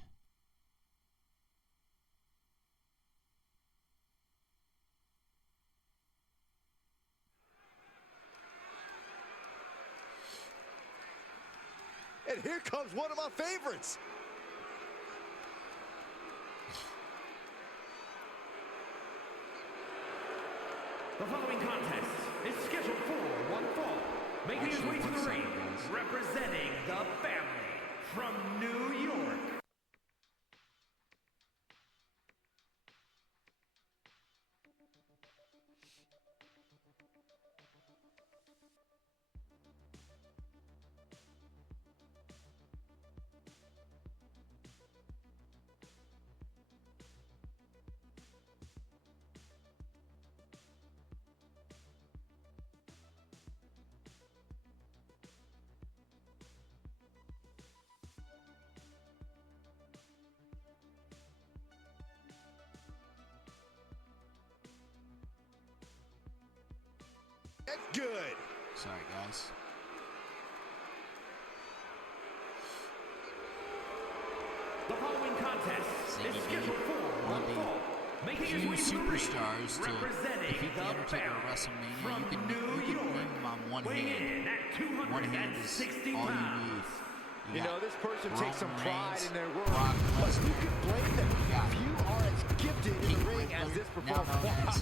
And here comes one of my favorites. The following contest is scheduled for one fall. Making his way to the ring, representing the family from New York. Good. Sorry, guys. The following contest is scheduled for one fall. Making his way to the ring, superstars to defeat the Undertaker at WrestleMania. You can name them on one hand. One hand is all you need. You know, this person takes some pride in their work, Brock but Lesnar. who can blame them? Few are as gifted in the ring as this performer.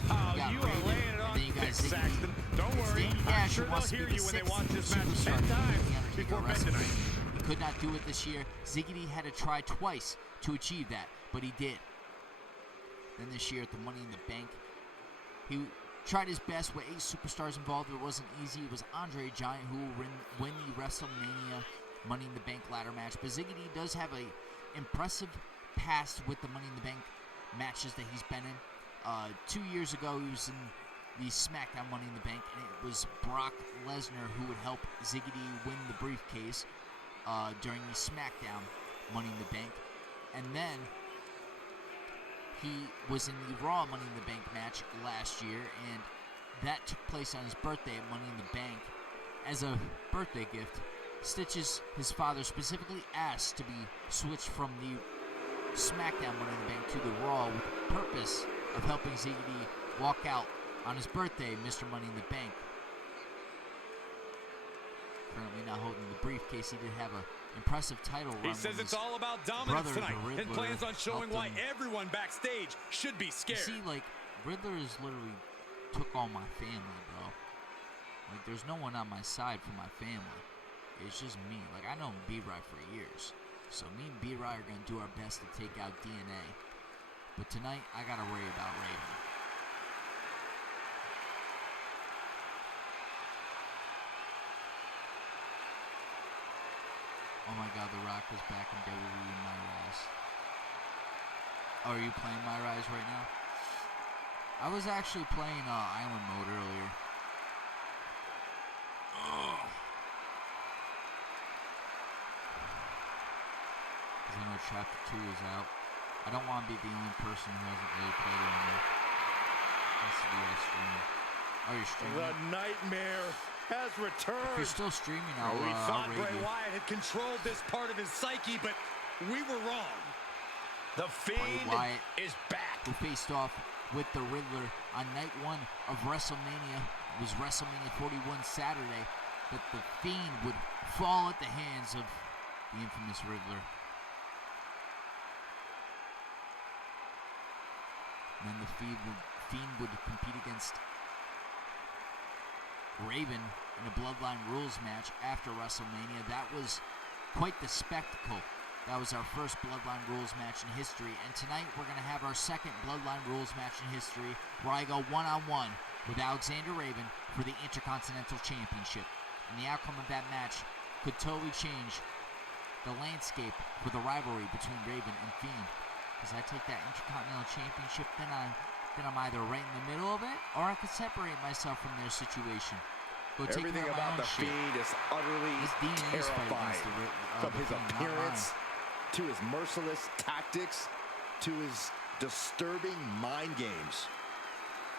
Wow, you are laying it on thick, Saxton. Don't worry, I'm sure they'll hear you when they watch this match 10 times before bed tonight. He could not do it this year. Ziggy D had to try twice to achieve that, but he did. Then this year at the Money in the Bank, he tried his best with 8 superstars involved. It wasn't easy. It was Andre Giant who will win the WrestleMania Money in the Bank ladder match. But Ziggy D does have a impressive past with the Money in the Bank matches that he's been in. 2 years ago, he was in the SmackDown Money in the Bank, and it was Brock Lesnar who would help Ziggy D win the briefcase during the SmackDown Money in the Bank. And then he was in the Raw Money in the Bank match last year, and that took place on his birthday at Money in the Bank. As a birthday gift, Stitches, his father, specifically asked to be switched from the SmackDown Money in the Bank to the Raw with the purpose of helping Ziggy D walk out on his birthday, Mr. Money in the Bank. Currently not holding the briefcase, he did have an impressive title run. He says it's all about dominance tonight and plans on showing why everyone backstage should be scared. You see, like, Riddler is literally took all my family, bro. Like, there's no one on my side for my family. It's just me. Like, I know B-Rye for years. So me and B-Rye are going to do our best to take out DNA. But tonight, I got to worry about Raven. Oh my God, The Rock is back in WWE in My Rise. Oh, are you playing My Rise right now? I was actually playing Island Mode earlier. Ugh. I know Chapter 2 is out. I don't want to be the only person who hasn't really played it enough. Has to be on stream. Oh, you're streaming? The nightmare has returned. If you're still streaming, We thought I'll Bray rate you. Wyatt had controlled this part of his psyche, but we were wrong. The Fiend is back. Who faced off with the Riddler on night 1 of WrestleMania. It was WrestleMania 41 Saturday, that the Fiend would fall at the hands of the infamous Riddler. And then the Fiend would compete against Raven in a Bloodline Rules match after WrestleMania. That was quite the spectacle. That was our first Bloodline Rules match in history. And tonight we're going to have our second Bloodline Rules match in history, where I go one-on-one with Alexander Raven for the Intercontinental Championship. And the outcome of that match could totally change the landscape for the rivalry between Raven and Fiend. Because I take that Intercontinental Championship, then I'm either right in the middle of it, or I could separate myself from their situation. Everything about the Fiend is utterly terrifying. From his appearance, to his merciless tactics, to his disturbing mind games.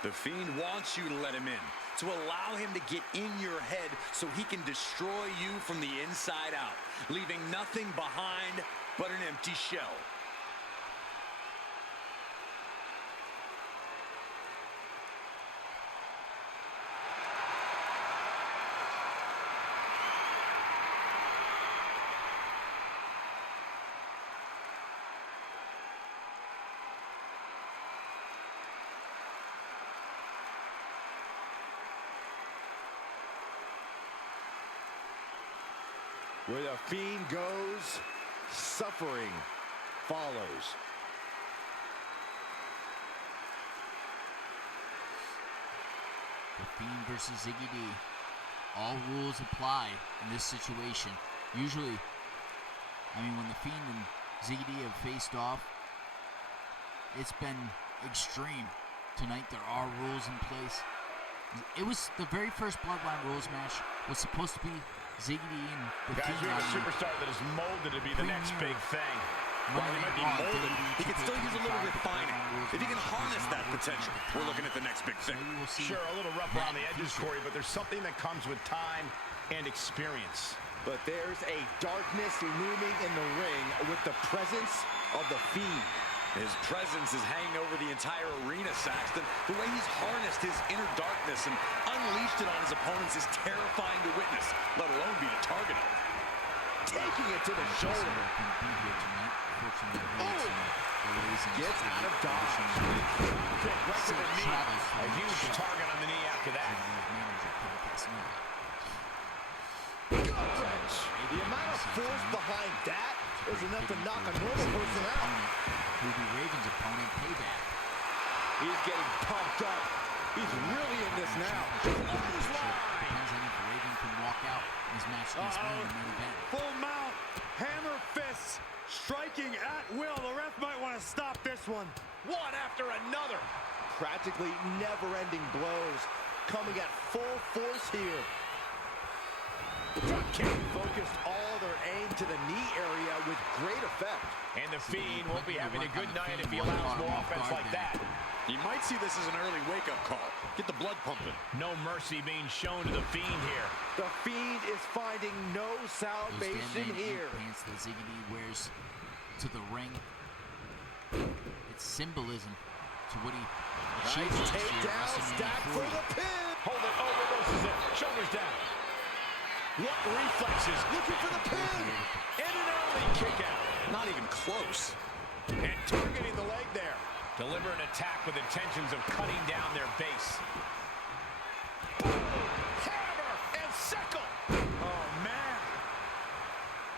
The Fiend wants you to let him in, to allow him to get in your head so he can destroy you from the inside out, leaving nothing behind but an empty shell. Where the Fiend goes, suffering follows. The Fiend versus Ziggy D. All rules apply in this situation. Usually, when the Fiend and Ziggy D have faced off, it's been extreme. Tonight, there are rules in place. It was the very first Bloodline Rules match was supposed to be Ziggy D and the Guys, Fiend. we have a superstar that is molded to be the next big thing. While he might be molded, he can still use a little refining. If he can harness that potential, we're looking at the next big thing. Sure, a little rough around the edges, Corey, but there's something that comes with time and experience. But there's a darkness looming in the ring with the presence of the Fiend. His presence is hanging over the entire arena, Saxton. The way he's harnessed his inner darkness and unleashed it on his opponents is terrifying to witness, let alone be a target of. Taking it to the shoulder. Gets out of dodge. Kick right to the knee. A huge target on the knee after that. Gut wrench. The amount of force behind that is enough to knock a normal person out. Who be Raven's opponent, Payback. He's getting pumped up. He's really in this now. Depends on if Raven can walk out in his match against me in the main event. Full mount, hammer fists, striking at will. The ref might want to stop this one. One after another. Practically never-ending blows coming at full force here. Drop kick focused all their aim to the knee area with great effect. And the Fiend won't be having a good night if he allows more offense like that. You might see this as an early wake-up call. Get the blood pumping. No mercy being shown to the Fiend here. The Fiend is finding no salvation here. Pants that Ziggy D wears to the ring. It's symbolism to what he achieved last year. Takedown, stack for the pin. Hold it, reverses it. Shoulders down. What reflexes? Looking for the pin. And an early kick out. Not even close. And targeting the leg there. Deliver an attack with intentions of cutting down their base. Hammer and sickle. Oh, man.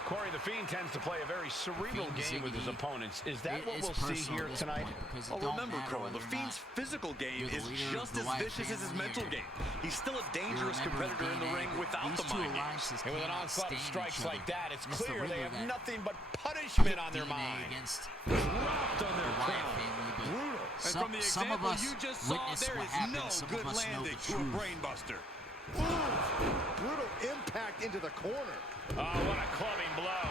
Corey, the Fiend tends to play a very cerebral game with his opponents. Is that what we'll see here tonight? Well, remember, Cole, the Fiend's physical game is just as vicious as his mental game. He's still a dangerous competitor in the ring without the mind games. And with an onslaught of strikes like that, it's clear they have nothing but punishment on their mind. Dropped on their crown. Brutal. And from the example you just saw, there is no good landing to a brainbuster. Brutal impact into the corner. Oh, what a clubbing blow.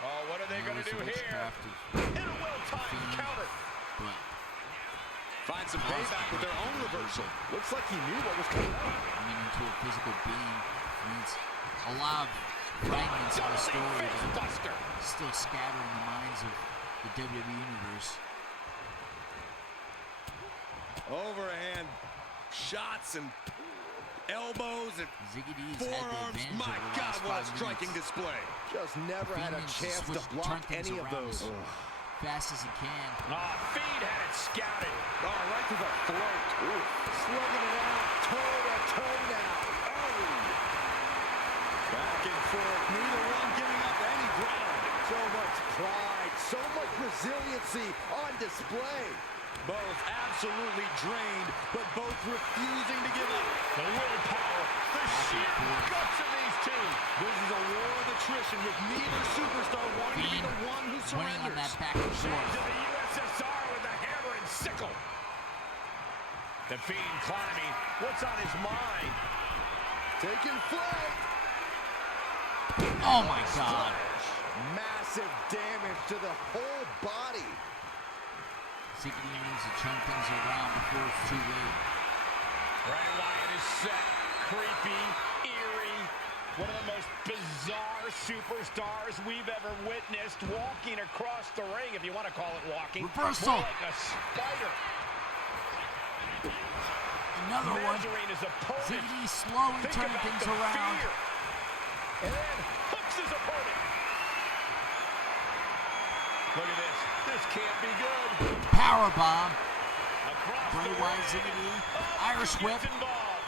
Oh, what are they going to do here? And a well-timed counter. Find some payback with their own reversal. Looks like he knew what was coming up. Into a physical being means a lot of fragments of the story that still scattering the minds of the WWE Universe. Overhand shots and elbows and forearms. My God, what a striking display. Just never had a chance to block any of those. Fast as he can. Feed had it scouted. Right to the throat. Slugging it out, toe-to-toe now. Back and forth, neither one giving up any ground. So much pride, so much resiliency on display. Both absolutely drained, but both refusing to give up. The willpower, the sheer guts of these two. This is a war of attrition with neither superstar wanting to be the one who surrenders. On that back and forth. To the USSR with the hammer and sickle. The Fiend climbing. What's on his mind? Taking flight. Oh my God. Massive damage to the whole body. Ziggity needs to turn things around before it's too late. Bray Wyatt is set, creepy, eerie. One of the most bizarre superstars we've ever witnessed, walking across the ring, if you want to call it walking. Reversal. Like a spider. Another one. His opponent. Ziggity slowly turning things around. Fear. And then hooks his opponent. Look at this. This can't be good. Powerbomb. Across Bray Wyatt, Ziggity. Irish whip.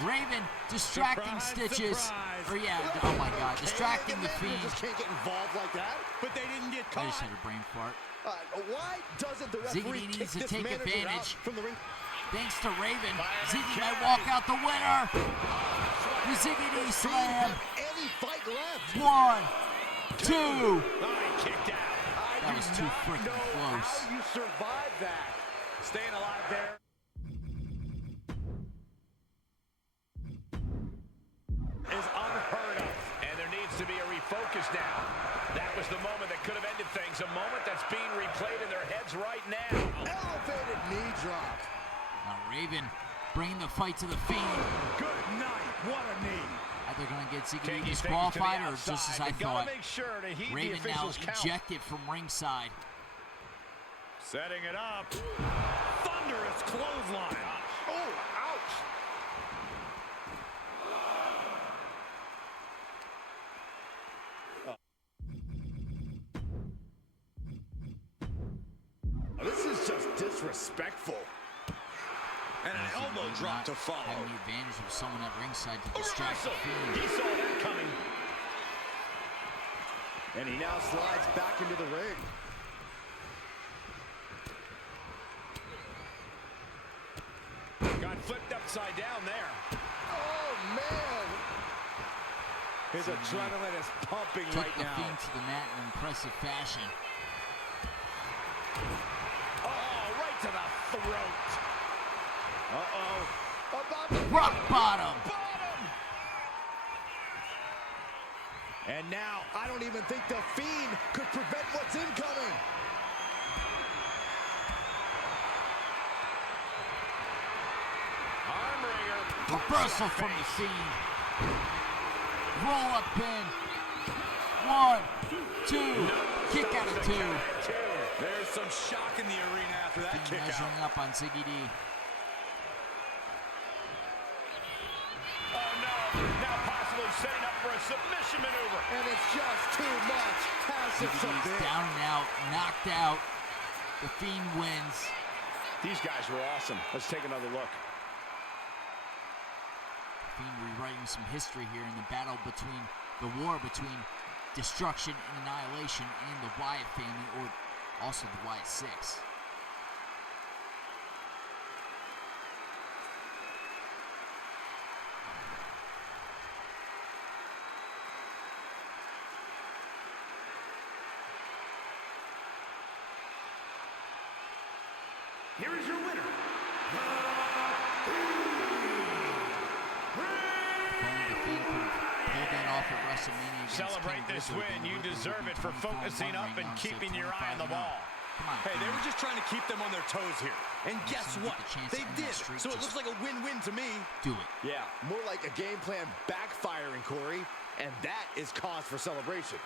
Raven distracting Stitches. Oh my God, distracting the Fiend. Just can't get involved like that. But they didn't get I caught. just had a brain fart. Why doesn't the referee Ziggity kick needs to this take manager advantage. out from the ring? Thanks to Raven, Ziggity might walk out the winner. The Ziggity slam. Any fight left. 1, 2. He kicked out. That was too freaking close. How you survive that? Staying alive there. Is unheard of. And there needs to be a refocus now. That was the moment that could have ended things. A moment that's being replayed in their heads right now. Elevated knee drop. Now Raven bringing the fight to the Fiend. Good night. What a knee. Are they going to get Ziggity disqualified or just as I thought? Make sure to heed Raven the now count. ejected from ringside. Setting it up. Thunderous clothesline. Oh, ouch. This is just disrespectful. And an elbow drop to follow. Having the advantage of someone at ringside to distract the Fiend. He saw that coming. And he now slides back into the ring. Got flipped upside down there. Oh, man. His adrenaline is pumping Took right the now. Fiend to the mat in impressive fashion. Oh, right to the throat. Uh-oh. About to Rock bottom. And now, I don't even think the Fiend could prevent what's incoming. Armbringer. Reversal from the Fiend. Roll up pin. 1, 2. Kick out of 2. There's some shock in the arena after that kick out. Measuring up on Ziggity. Oh, no. Now possibly setting up for a submission maneuver. And it's just too much. Ziggity's down and out, knocked out. The Fiend wins. These guys were awesome. Let's take another look. Fiend rewriting some history here in the battle between the war between Destruction and Annihilation and the Wyatt family, or also the Wyatt Six. Here is your winner, Celebrate this win. You deserve it for focusing up and keeping your eye on the ball. Hey, they were just trying to keep them on their toes here. And guess what? They did. So it looks like a win-win to me. Do it. Yeah, more like a game plan backfiring, Corey. and that is cause for celebration.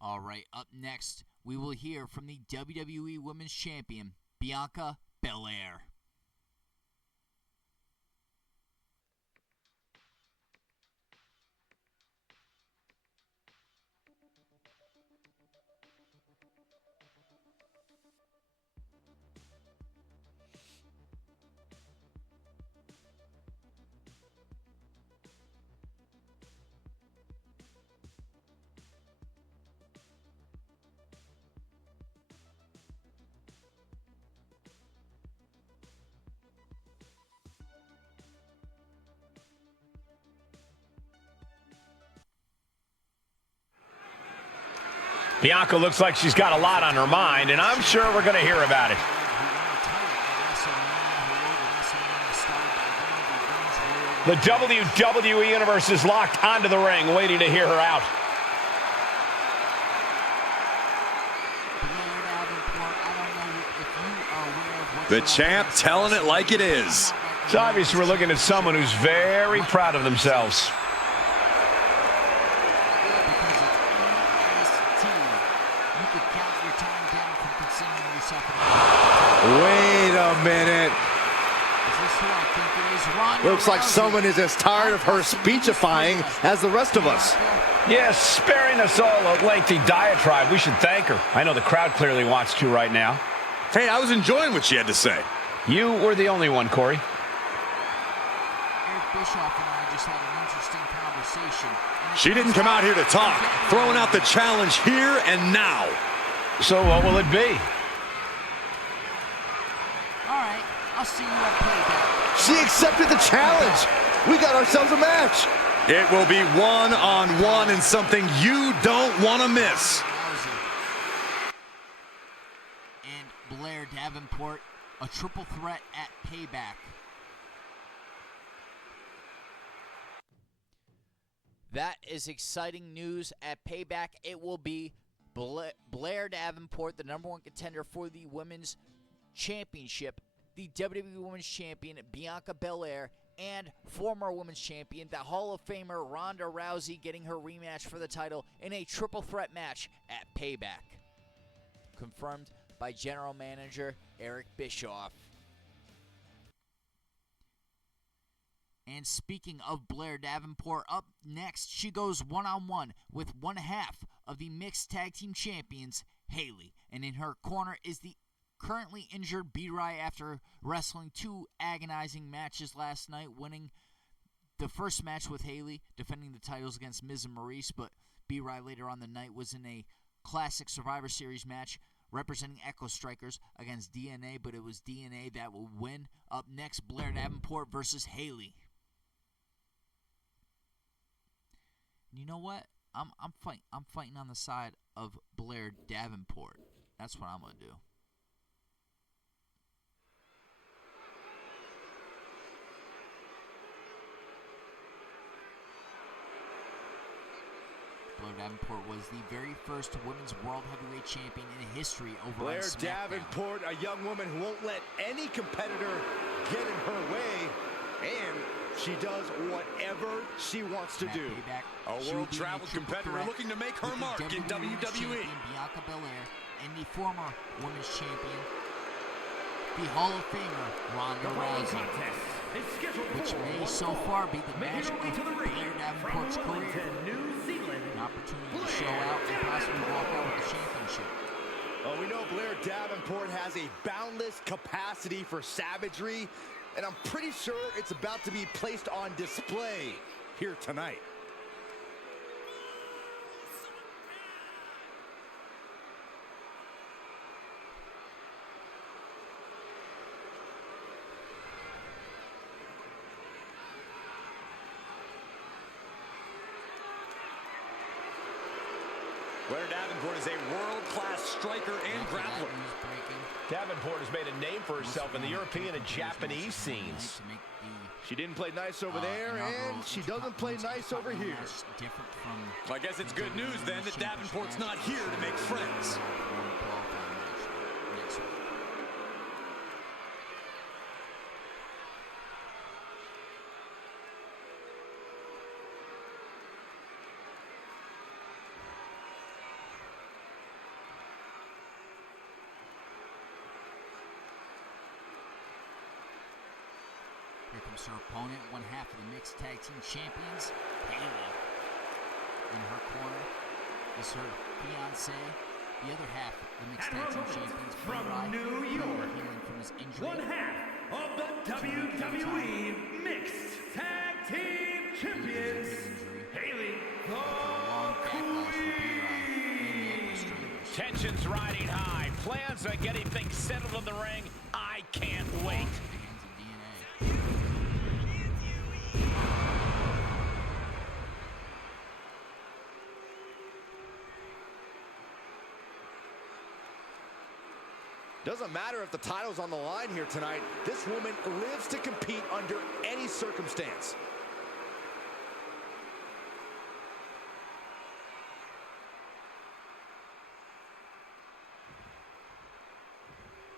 All right, up next, we will hear from the WWE Women's Champion, Bianca Belair. Bianca looks like she's got a lot on her mind, and I'm sure we're going to hear about it. The WWE Universe is locked onto the ring, waiting to hear her out. The champ telling it like it is. It's obvious we're looking at someone who's very proud of themselves. Wait a minute. Looks like someone is as tired of her speechifying as the rest of us. Yes, sparing us all a lengthy diatribe. We should thank her. I know the crowd clearly wants to right now. Hey, I was enjoying what she had to say. You were the only one, Corey. Eric Bischoff and I just had an interesting conversation. She didn't come out here to talk. Throwing out the challenge here and now. So what will it be? All right, I'll see you at Payback. She accepted the challenge. We got ourselves a match. It will be one-on-one and something you don't want to miss. And Blair Davenport, a triple threat at Payback. That is exciting news at Payback. It will be Blair Davenport, the #1 contender for the Women's Championship, the WWE Women's Champion, Bianca Belair, and former Women's Champion, the Hall of Famer, Ronda Rousey, getting her rematch for the title in a triple threat match at Payback. Confirmed by General Manager Eric Bischoff. And speaking of Blair Davenport, up next, she goes one-on-one with one half of the Mixed Tag Team Champions, Haley. And in her corner is the currently injured B-Rai after wrestling 2 agonizing matches last night, winning the first match with Haley, defending the titles against Miz and Maurice, but B-Rai later on the night was in a classic Survivor Series match representing Echo Strikers against DNA, but it was DNA that will win. Up next, Blair Davenport versus Haley. You know what? I'm fighting on the side of Blair Davenport. That's what I'm gonna do. Blair Davenport was the very first Women's World Heavyweight Champion in history over Blair on SmackDown. Davenport, a young woman who won't let any competitor get in her way, and she does whatever she wants to do. A world-traveled competitor looking to make her mark in WWE. Bianca Belair and the former Women's Champion, the Hall of Famer, Ronda Rousey, which may so far be the match of Blair Davenport's career. An opportunity to show out and possibly walk out with the championship. Well, we know Blair Davenport has a boundless capacity for savagery, and I'm pretty sure it's about to be placed on display here tonight. Blair Davenport is a world-class striker and grappler. Davenport has made a name for herself in the European and Japanese scenes. She didn't play nice over there, and she doesn't play nice over here. I guess it's good news, then, that Davenport's not here to make friends. Here comes her opponent, one half of the mixed tag team champions, Haley. In her corner is her fiance, the other half of the mixed tag team champions, from New York, healing from his injury. one half of the WWE Mixed Tag Team Champions, Haley the Queen. Tensions riding high. Plans on getting things settled in the ring. I can't wait. Doesn't matter if the title's on the line here tonight. This woman lives to compete under any circumstance.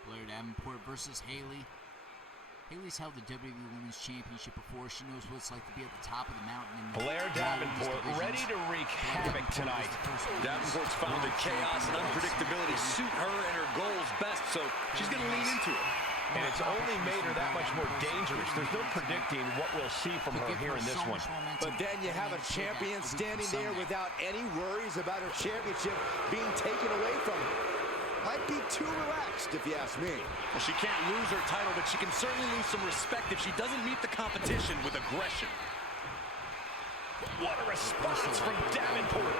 Blair Davenport versus Haley. Haley's held the WWE Women's Championship before. She knows what it's like to be at the top of the mountain. Blair Davenport ready to wreak havoc tonight. Davenport's found that chaos and unpredictability suit her and her goals best, so she's going to lean into it. And it's only made her that much more dangerous. There's no predicting what we'll see from her here in this one. But then you have a champion standing there without any worries about her championship being taken away from her. Might be too relaxed, if you ask me. Well, she can't lose her title, but she can certainly lose some respect if she doesn't meet the competition with aggression. What a response from Davenport.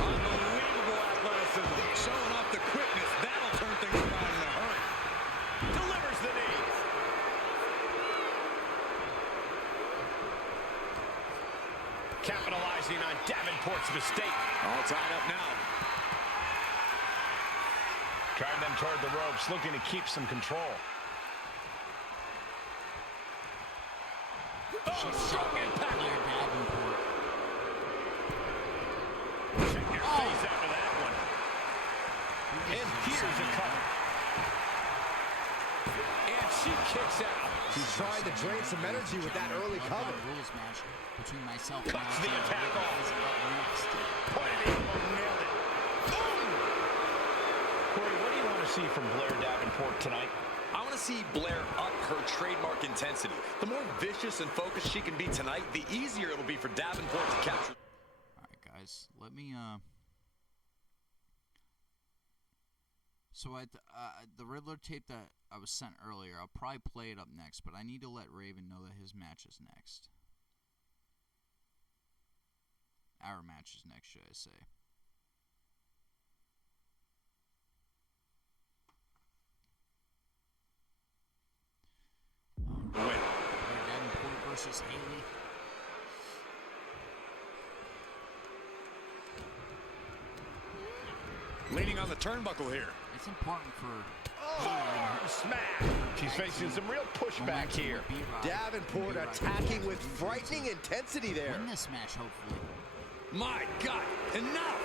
Unbelievable athleticism. Showing off the quickness. That'll turn things around in a hurry. Delivers the knee. Capitalizing on Davenport's mistake. All tied up now. Drive them toward the ropes, looking to keep some control. She's strong impact. Blair Davenport. Check your face after that one. And here's a cover. And she kicks out. She's trying to drain some energy with that early cover. Rules match between myself and Cuts the attack off. next. Pointed it. Nailed it. Boom! Corey, what do you want to see from Blair Davenport tonight? I want to see Blair up her trademark intensity. The more vicious and focused she can be tonight, the easier it'll be for Davenport to capture. All right, guys, let me So the Riddler tape that I was sent earlier, I'll probably play it up next, but I need to let Raven know that his match is next. Our match is next, should I say. Blair Davenport versus Haley. Leaning on the turnbuckle here. It's important for Smash! She's facing some real pushback here. Davenport attacking with frightening intensity there. Win this match, hopefully. My God, enough!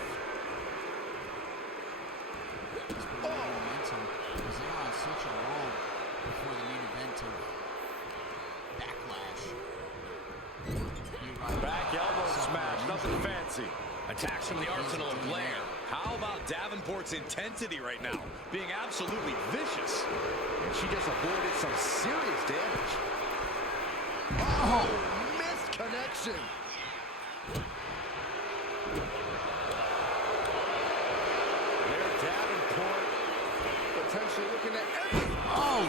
Momentum, because they were on such a roll before the main event of Backlash. Back elbow smash, nothing fancy. Attacks from the arsenal of Blair. How about Davenport's intensity right now? Being absolutely vicious. And she just avoided some serious damage. Oh, missed connection. Blair Davenport potentially looking at everything. Oh!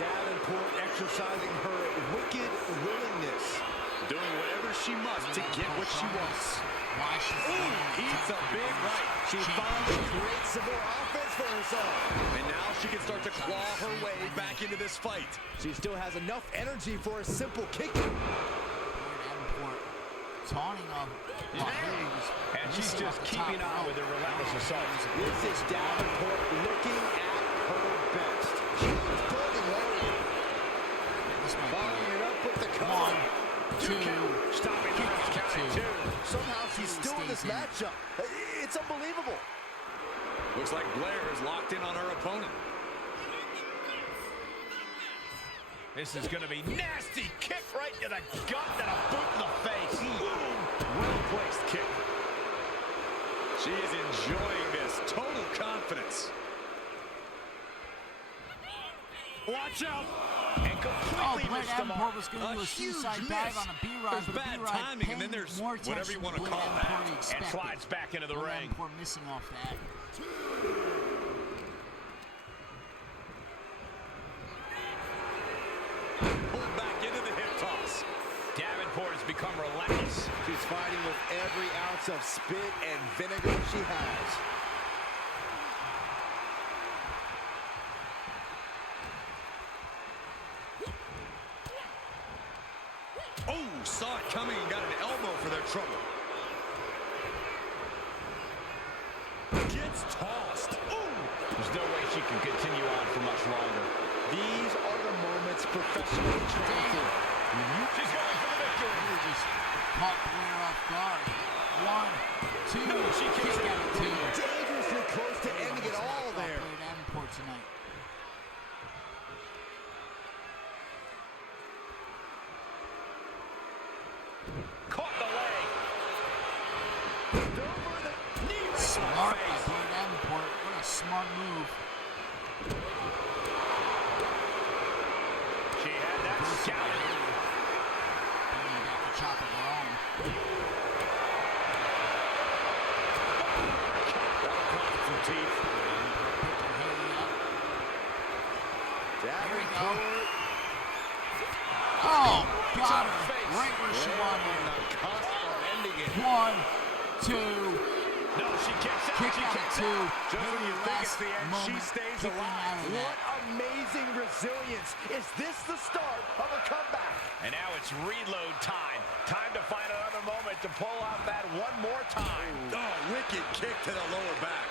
Davenport exercising her wicked willingness. Doing whatever she must to get what she wants. Ooh, eats a big right. She finally creates some more offense for herself. And now she can start to claw her way back into this fight. She still has enough energy for a simple kick. Davenport taunting of and she's just keeping on with her relentless assault. This is Davenport looking at her best. She was building lariat. Following it up with the cover. 1, 2, stopping the ref counting 2. Somehow she's still in this matchup. It's unbelievable. Looks like Blair is locked in on her opponent. This is going to be nasty. Kick right to the gut and a boot in the face. Well-placed kick. She is enjoying this. Total confidence. Watch out. And completely Blair missed the Davenport mark. was going to do a suicide huge dive miss. on a B-Rod, There's but a bad B-Rod timing, and then there's more whatever you want to Blair call that. Davenport And expected. slides back into the Blair ring. Davenport missing off that. Pulled back into the hip toss. Davenport has become relentless. She's fighting with every ounce of spit and vinegar she has. Oh, saw it coming and got an elbow for their trouble. Gets tossed. Ooh. There's no way she can continue on for much longer. These are the moments professionally trained for. She's going for the victory. He just caught Blair off guard. 1, 2, No, she kicks kick out of 2. Dangerously close to ending it all there. Blair Davenport tonight. Caught the leg. Over the knee right Smart by Blair Davenport. What a smart move. She had that scouted. Bringing back the chop of her own. That'll cost some teeth. Picking Haley up. Davenport. Oh, got her. Right where she wanted On the cusp of ending it. her. 1, 2. No, she kicks out. Kick She out kicks at 2. out. Just when you think it's the end, she Moment stays kicking alive. out of that. What amazing resilience. Is this the start of a comeback? And now it's reload time. Time to find another moment to pull out that one more time. Oh, wicked kick to the lower back.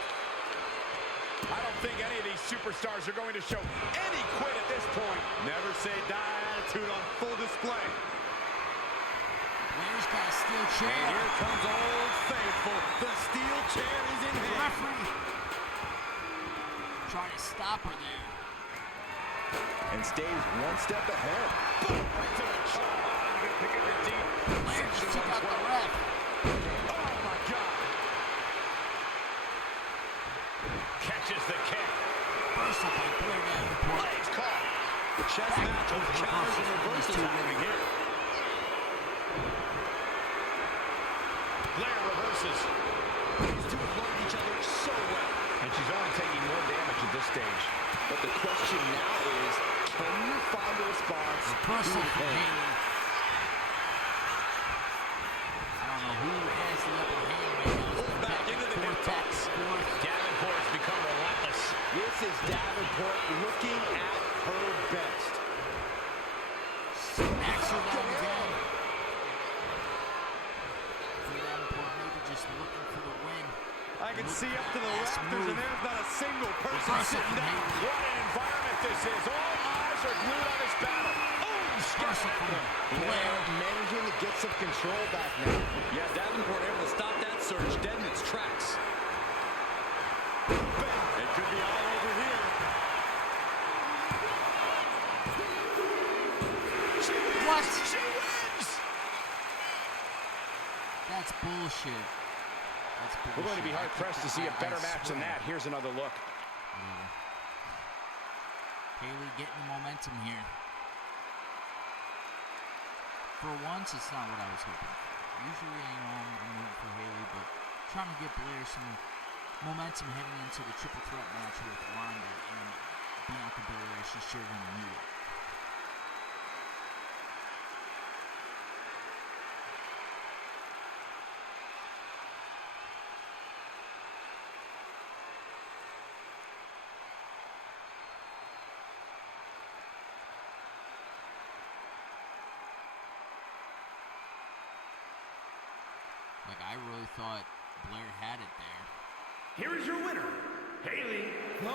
I don't think any of these superstars are going to show any quit at this point. Never say die attitude on full display. Blair's got a steel chair. And here comes Old Faithful. The steel chair is in hand. Referee trying to stop her there. And stays one step ahead. Boom! Right to the jaw. You can pick up your teeth. Blair just took out the ref. Oh, my God. Catches the kick. Reversal by Blair Davenport. Legs caught. Chess match with counters and reversals happening here. Blair reverses. These two have learned each other so well. And she's only taking more damage at this stage. But the question now is, can you find a response to Reversal the for pain? Haley. I don't know who has the upper hand right now. Pulled back into the hip toss. Davenport has become relentless. This is Davenport looking at her best. Smacks her down again. Blair Davenport maybe just looking for the win. I can see up to the Last rafters, move. and there's not a single person Reversal sitting from down. Haley. What an environment this is. All eyes are glued on this battle. Oh, Reversal from Blair Blair. managing to get some control back now. Yeah, Davenport able to stop that surge dead in its tracks. It could be all over here. What? she wins! That's bullshit. That's bullshit. We're going to be hard-pressed to see a better match than that. Here's another look. Whatever. Haley getting the momentum here. For once, it's not what I was hoping for. Usually, I'm rooting for Haley, but trying to get Blair some momentum heading into the triple threat match with Ronda and Bianca Belair. She's sure going to need it. Like, I really thought Blair had it there. Here is your winner, Haley the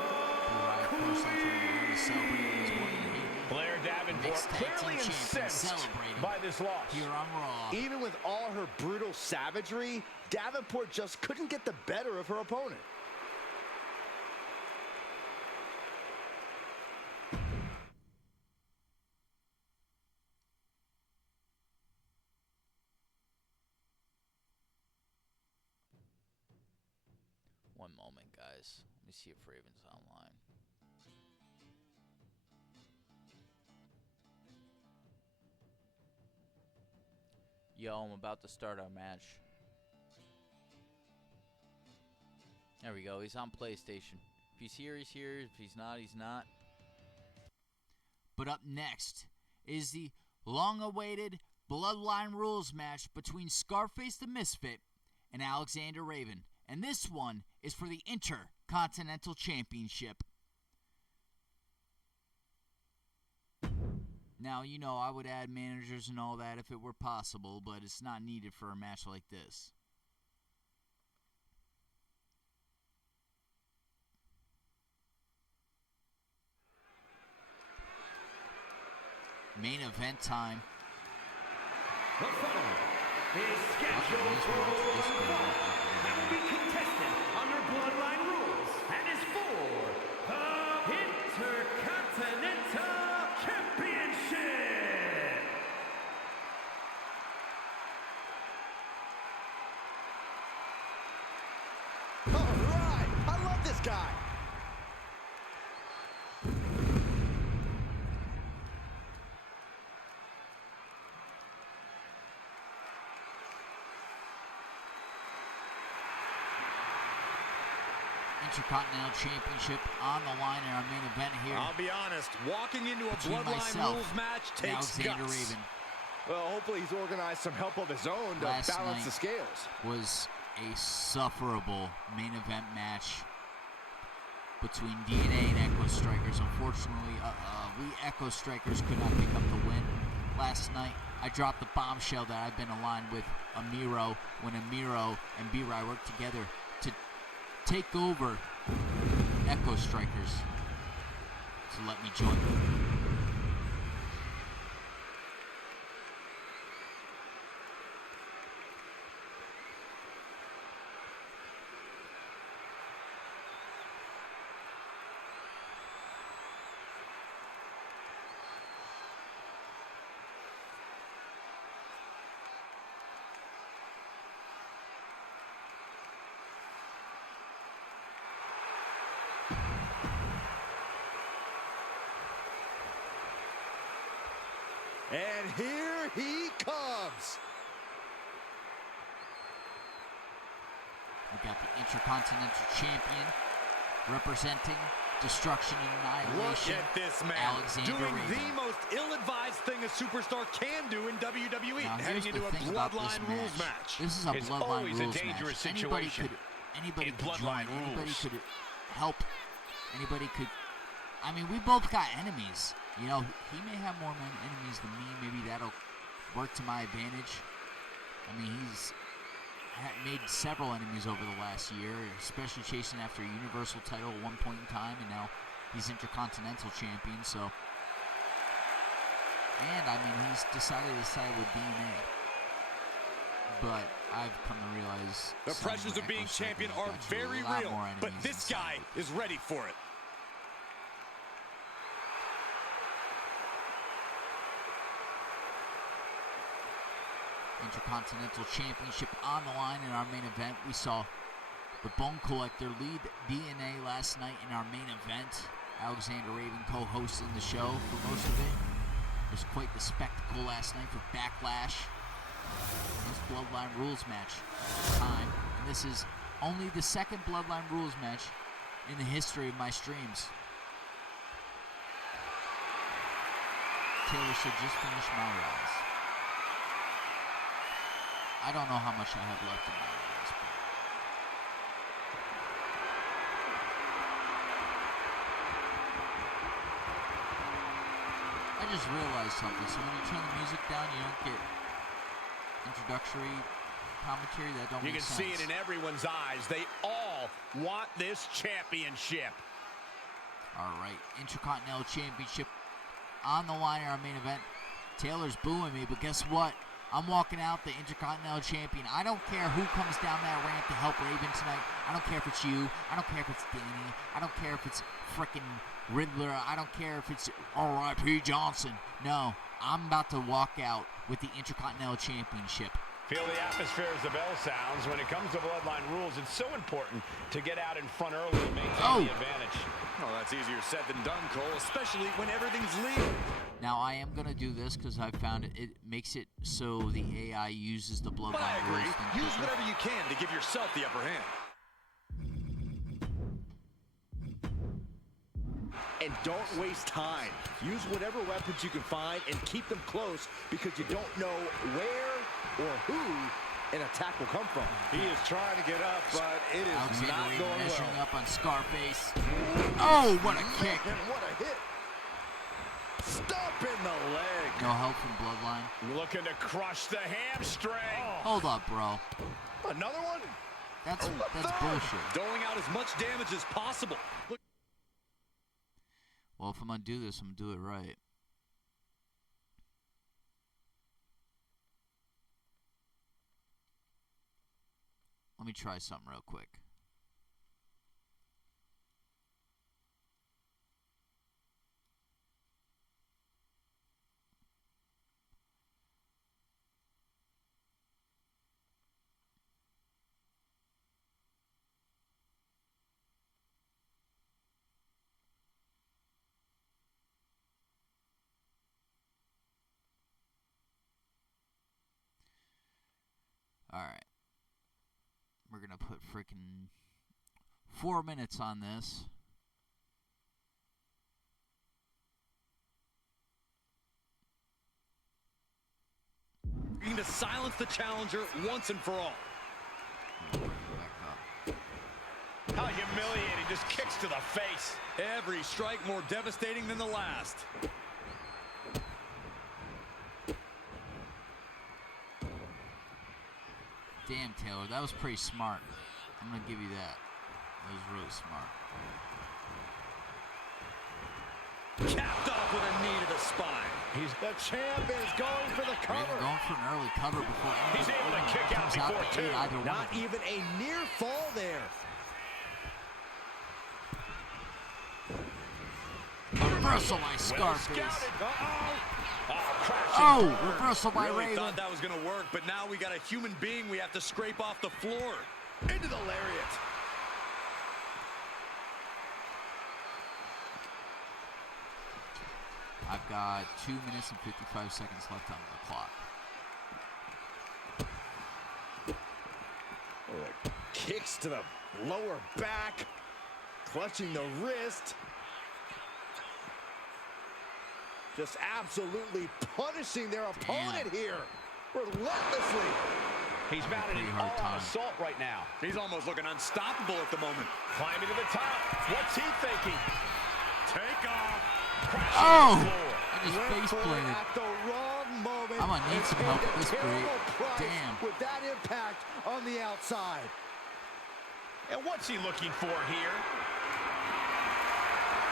Blair Davenport clearly incensed by this loss. Here on Raw. Even with all her brutal savagery, Davenport just couldn't get the better of her opponent. One moment, guys. Let me see if Raven's online. Yo, I'm about to start our match. There we go. He's on PlayStation. If he's here, he's here. If he's not, he's not. But up next is the long-awaited Bloodline Rules match between Scarface the Misfit and Alexander Raven. And this one is for the Intercontinental Championship. Now, you know, I would add managers and all that if it were possible, but it's not needed for a match like this. Main event time. The following is scheduled for one fall that will be contested under Bloodline rules and is for the Intercontinental Championship. All right, I love this guy. Intercontinental Championship on the line in our main event here. I'll be honest, walking into a Bloodline Rules match takes Alexander guts. Raven. Well, hopefully he's organized some help of his own to Last balance night the scales. Was a sufferable main event match between DNA and Echo Strikers. Unfortunately, we Echo Strikers could not pick up the win last night. I dropped the bombshell that I've been aligned with Amiro when Amiro and B-Rai worked together to take over Echo Strikers. So let me join them. And here he comes. We got the Intercontinental Champion representing Destruction and Annihilation. Look at this man Alexander doing Raven. the most ill-advised thing a superstar can do in WWE. Now, heading into a Bloodline Rules match. This is a It's Bloodline always a Rules dangerous match. situation Anybody in could Bloodline join. Anybody Rules. could help. Anybody could. I mean, we both got enemies. You know, he may have more enemies than me. Maybe that'll work to my advantage. I mean, he's made several enemies over the last year, especially chasing after a Universal title at one point in time, and now he's Intercontinental Champion, so. And, I mean, he's decided to side with DNA. But I've come to realize the pressures of being champion are very real, but this guy is ready for it. Intercontinental Championship on the line in our main event. We saw the Bone Collector lead DNA last night in our main event. Alexander Raven co-hosting the show for most of it. It was quite the spectacle last night for Backlash. This Bloodline Rules match time. And this is only the second Bloodline Rules match in the history of my streams. Taylor should just finish my rise. I don't know how much I have left in my rise, but I just realized something. So when you turn the music down, you don't get introductory commentary, that don't make sense. You can see it in everyone's eyes. They all want this championship. All right, Intercontinental Championship on the line in our main event. Taylor's booing me, but guess what? I'm walking out the Intercontinental Champion. I don't care who comes down that ramp to help Raven tonight. I don't care if it's you. I don't care if it's Danny. I don't care if it's frickin' Riddler. I don't care if it's R.I.P. Johnson. No, I'm about to walk out with the Intercontinental Championship. Feel the atmosphere as the bell sounds. When it comes to Bloodline rules, it's so important to get out in front early and maintain the advantage. Oh, that's easier said than done, Cole, especially when everything's legal. Now, I am going to do this because I found it makes it so the AI uses the Bloodline But I agree. rules. Use whatever you can to give yourself the upper hand. And don't waste time. Use whatever weapons you can find and keep them close because you don't know where or who an attack will come from. He is trying to get up, but it is Alexander not Reed going measuring well. up on Scarface. Oh, what a kick. And what a hit. Stop in the leg. No help from Bloodline. Looking to crush the hamstring. Hold up, bro. Another one? That's bullshit. Doling out as much damage as possible. Look. Well, if I'm going to do this, I'm going to do it right. Let me try something real quick. All right. We're going to put freaking 4 minutes on this. Looking to silence the challenger once and for all. Back up. How humiliating. Just kicks to the face. Every strike more devastating than the last. Damn, Taylor, that was pretty smart. I'm going to give you that. That was really smart. Capped off with a knee to the spine. The champ is going for the cover. Raven going for an early cover before He's able to kick out before two. Not even a near fall there. Reversal by Scarface. Oh, reversal by Really Raven. thought that was going to work, but now we got a human being we have to scrape off the floor. Into the lariat. I've got 2 minutes and 55 seconds left on the clock. Kicks to the lower back. Clutching the wrist. Just absolutely punishing their opponent here. Relentlessly. He's mounted an all-out assault right now. He's almost looking unstoppable at the moment. Climbing to the top. What's he thinking? Take off. Oh! I just face planted. At the wrong moment. I'm gonna need some help with this break. Damn. With that impact on the outside. And what's he looking for here?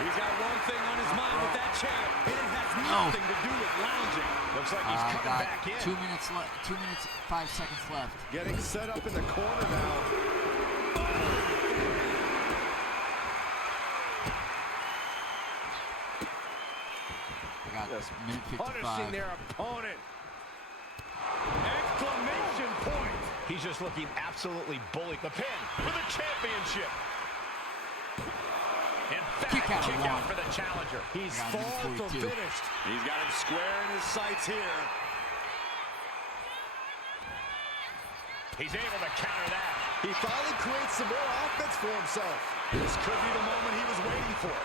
He's got one thing on his mind with that chair, and it has nothing to do with lounging. Looks like he's coming back in. 2 minutes left. 2 minutes, 5 seconds left. Getting set up in the corner now. I got minute 55. Punishing their opponent. Exclamation point. He's just looking absolutely bully. The pin for the championship. Emphatic kick out for the challenger. He's far from finished. He's got him square in his sights here. He's able to counter that. He finally creates some more offense for himself. This could be the moment he was waiting for.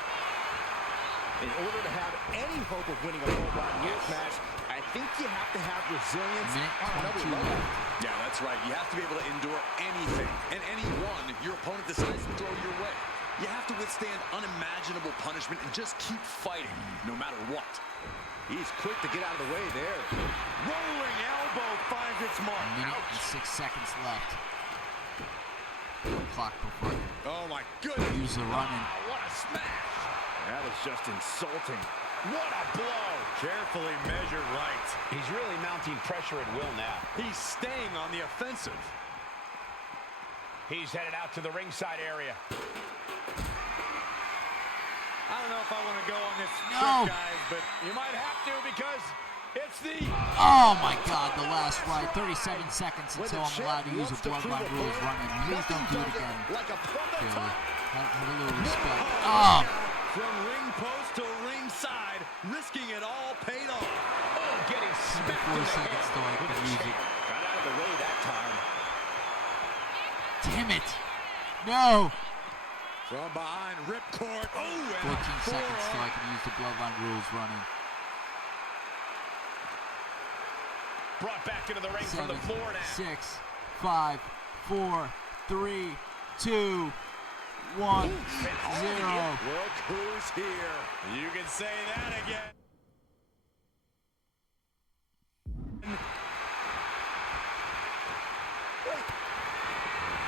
In order to have any hope of winning a Bloodline Rules match, I think you have to have resilience on another level. Yeah, that's right. You have to be able to endure anything and anyone your opponent decides to throw your way. You have to withstand unimaginable punishment and just keep fighting, no matter what. He's quick to get out of the way there. Rolling elbow finds its mark. A minute and 6 seconds left. Clock before. Oh my goodness. Use the running. What a smash. That was just insulting. What a blow. Carefully measured right. He's really mounting pressure at will now. He's staying on the offensive. He's headed out to the ringside area. I don't know if I want to go on this No. trick, guys, but you might have to because it's the... Oh, my God, the last ride. 37 seconds until I'm allowed to use a bloodline rules running. Please don't do it again. Philly. Have a little respect. Oh! From ring post to ringside, risking it all paid off. Oh, getting smacked 4 in the seconds head till I with can a use chair. it. Got out of the way that time. Damn it. No. From behind ripcord. Oh, 14 seconds till I can use the bloodline rules running. Brought back into the ring 7, from the floor now. 6, 5, 4, 3, 2, 1, 0. Look who's here. You can say that again.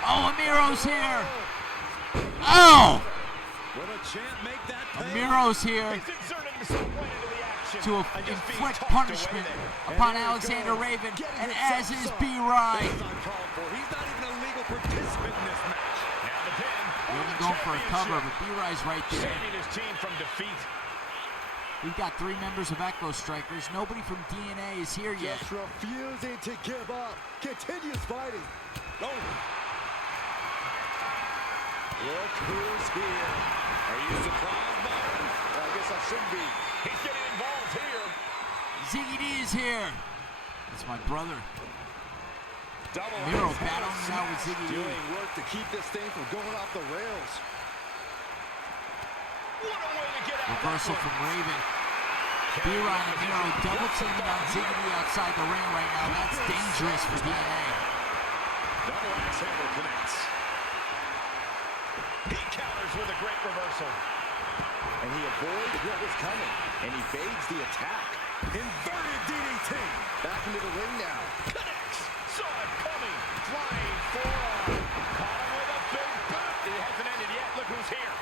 Oh, Amiro's here. Oh! Will the champ make that pay? Amiro's here He's inserted himself right into the action. to And just being inflict tossed away punishment there. upon here it Alexander goes. Raven, Getting and himself as is up. B-Rye. This is uncalled for. He's not even a legal participant in this match. Now the pin. Raven going for a cover, but B-Rye's right there. Saving his team from defeat. We've got 3 members of Echo Strikers. Nobody from DNA is here yet. Just refusing to give up. Continues fighting. Oh. Look who's here. Are you surprised, Byron? I guess I shouldn't be. He's getting involved here. Ziggy D is here. That's my brother. Double Miro axe battling it out with Ziggy D. Doing work to keep this thing from going off the rails. What a way to get out. Reversal from Raven. B-Rye and Miro double teaming on Ziggy D outside the ring right now. That's dangerous for DNA. Double axe handle connects. He counters with a great reversal. And he avoids what was coming. And he evades the attack. Inverted DDT. Back into the ring now. Connects. Saw it coming. Flying forearm. Caught him with a big boot. It hasn't ended yet. Look who's here.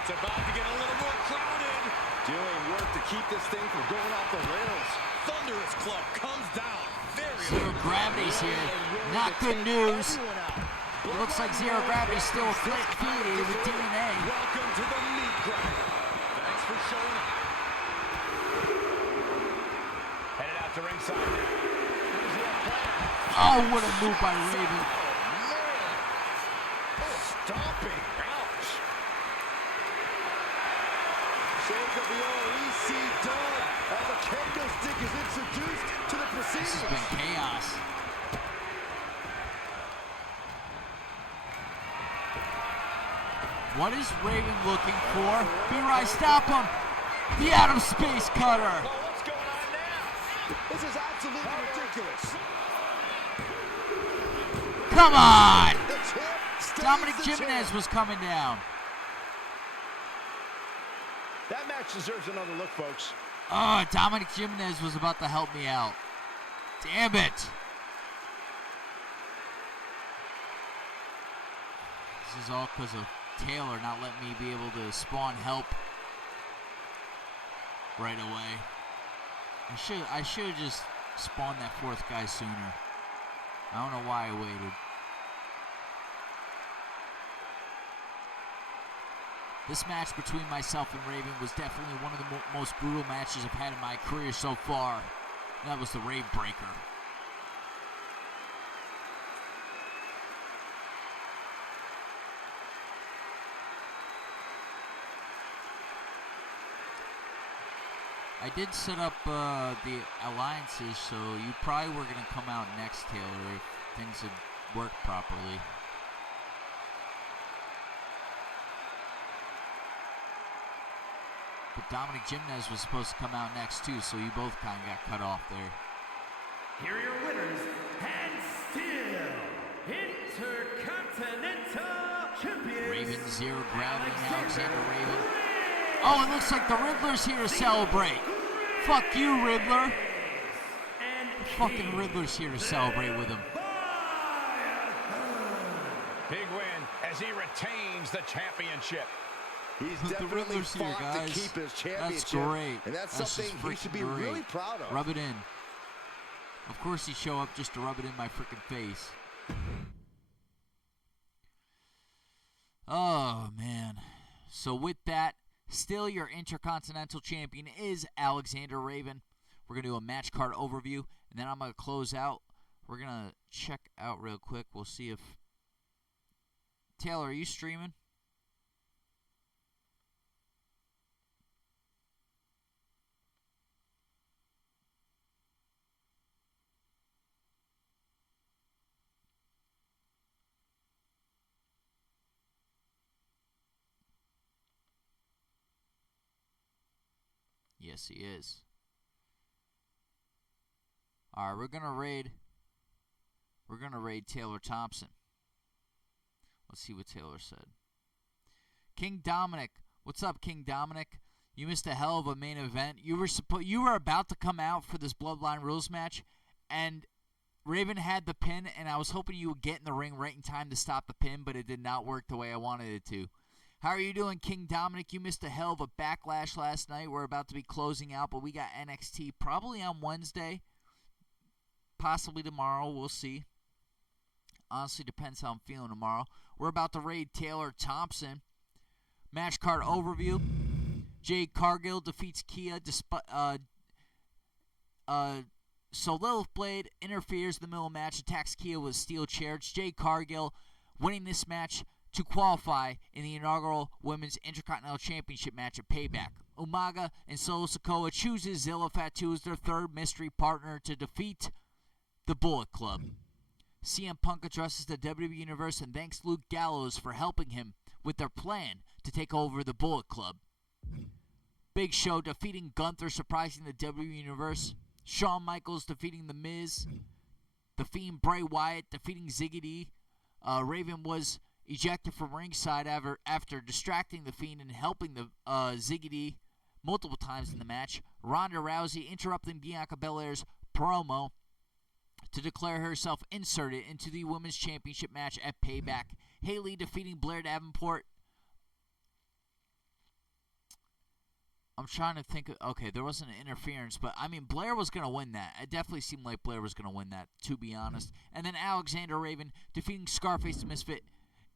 It's about to get a little more crowded. Doing work to keep this thing from going off the rails. Thunderous Club comes down. Very Zero Gravity's here. Not good news. It looks like Zero Gravity's still affiliated with DNA. Welcome to the meat grinder. Thanks for showing up. Headed out to ringside. Who's the opponent? Oh, what a move by Raven. Stomping. Ouch. Shades of the OEC done as a kendo stick is introduced to the proceedings. This has been chaos. What is Raven looking for? B-Rye, stop him! The Atom Space Cutter! Oh, what's going on now? This is absolutely ridiculous. Come on! The champ stays Dominic the Jimenez champ. was coming down. That match deserves another look, folks. Oh, Dominic Jimenez was about to help me out. Damn it! This is all because of Taylor not letting me be able to spawn help right away. I should have just spawned that 4th guy sooner. I don't know why I waited. This match between myself and Raven was definitely one of the most brutal matches I've had in my career so far. That was the Rave Breaker. I did set up the alliances, so you probably were going to come out next, Taylor, if things had worked properly. But Dominic Jimenez was supposed to come out next, too, so you both kind of got cut off there. Here are your winners, and still Intercontinental Champions. Raven, Zero Gravity, Alexander Raven. Oh, it looks like the Riddler's here to celebrate. Fuck you, Riddler. Fucking Riddler's here to celebrate with him. Big win as he retains the championship. He's definitely fought to keep his championship. That's great. And that's something he should be really proud of. Rub it in. Of course he show up just to rub it in my freaking face. Oh, man. So with that, still your Intercontinental Champion is Alexander Raven. We're going to do a match card overview, and then I'm going to close out. We're going to check out real quick. We'll see if... Taylor, are you streaming? Yes, he is. All right, we're gonna raid Taylor Thompson. Let's see what Taylor said. King Dominic, what's up, King Dominic? You missed a hell of a main event. You were about to come out for this Bloodline Rules match, and Raven had the pin, and I was hoping you would get in the ring right in time to stop the pin, but it did not work the way I wanted it to. How are you doing, King Dominic? You missed a hell of a Backlash last night. We're about to be closing out, but we got NXT probably on Wednesday, possibly tomorrow. We'll see. Honestly, depends how I'm feeling tomorrow. We're about to raid Taylor Thompson. Match card overview. Jade Cargill defeats Kia so Lilith Blade interferes in the middle of the match, attacks Kia with a steel chair. It's Jade Cargill winning this match to qualify in the inaugural Women's Intercontinental Championship match at Payback. Umaga and Solo Sikoa chooses Zilla Fatu as their third mystery partner to defeat the Bullet Club. CM Punk addresses the WWE Universe and thanks Luke Gallows for helping him with their plan to take over the Bullet Club. Big Show defeating Gunther, surprising the WWE Universe. Shawn Michaels defeating The Miz. The Fiend Bray Wyatt defeating Ziggity. Raven was ejected from ringside after distracting the Fiend and helping the Ziggity multiple times in the match. Ronda Rousey interrupting Bianca Belair's promo to declare herself inserted into the Women's Championship match at Payback. Haley defeating Blair Davenport. I'm trying to think. Okay, there wasn't an interference, but I mean, Blair was going to win that. It definitely seemed like Blair was going to win that, to be honest. And then Alexander Raven defeating Scarface the Misfit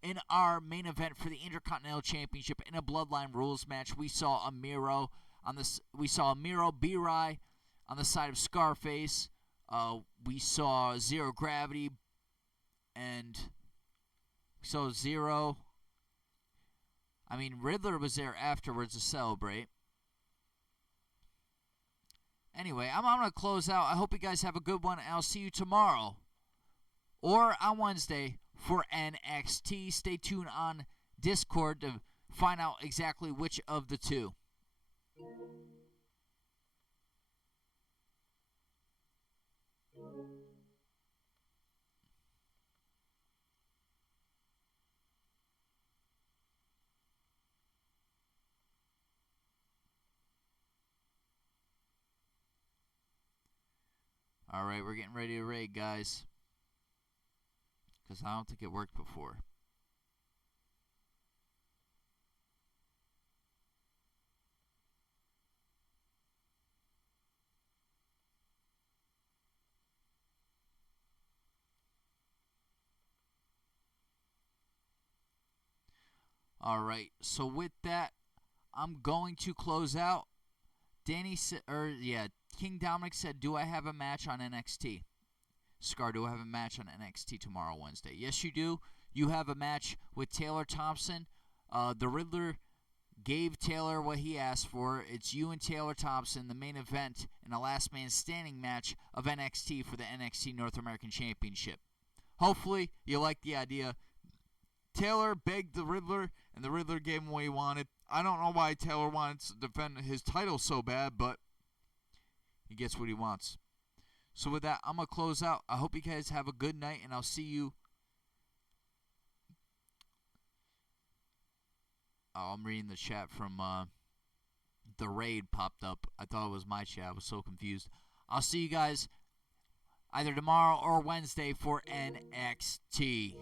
in our main event for the Intercontinental Championship in a Bloodline Rules match. We saw Amiro B-Rai on the side of Scarface. We saw Zero Gravity, and we saw Zero. I mean, Riddler was there afterwards to celebrate. Anyway, I'm going to close out. I hope you guys have a good one. I'll see you tomorrow or on Wednesday for NXT. Stay tuned on Discord to find out exactly which of the two. All right, we're getting ready to raid, guys, because I don't think it worked before. All right, so with that, I'm going to close out. King Dominic said, do I have a match on NXT? Scar, do I have a match on NXT tomorrow, Wednesday? Yes, you do. You have a match with Taylor Thompson. The Riddler gave Taylor what he asked for. It's you and Taylor Thompson, the main event, in a last man standing match of NXT for the NXT North American Championship. Hopefully, you like the idea. Taylor begged the Riddler, and the Riddler gave him what he wanted. I don't know why Taylor wants to defend his title so bad, but he gets what he wants. So with that, I'm going to close out. I hope you guys have a good night, and I'll see you. Oh, I'm reading the chat from The Raid popped up. I thought it was my chat. I was so confused. I'll see you guys either tomorrow or Wednesday for NXT.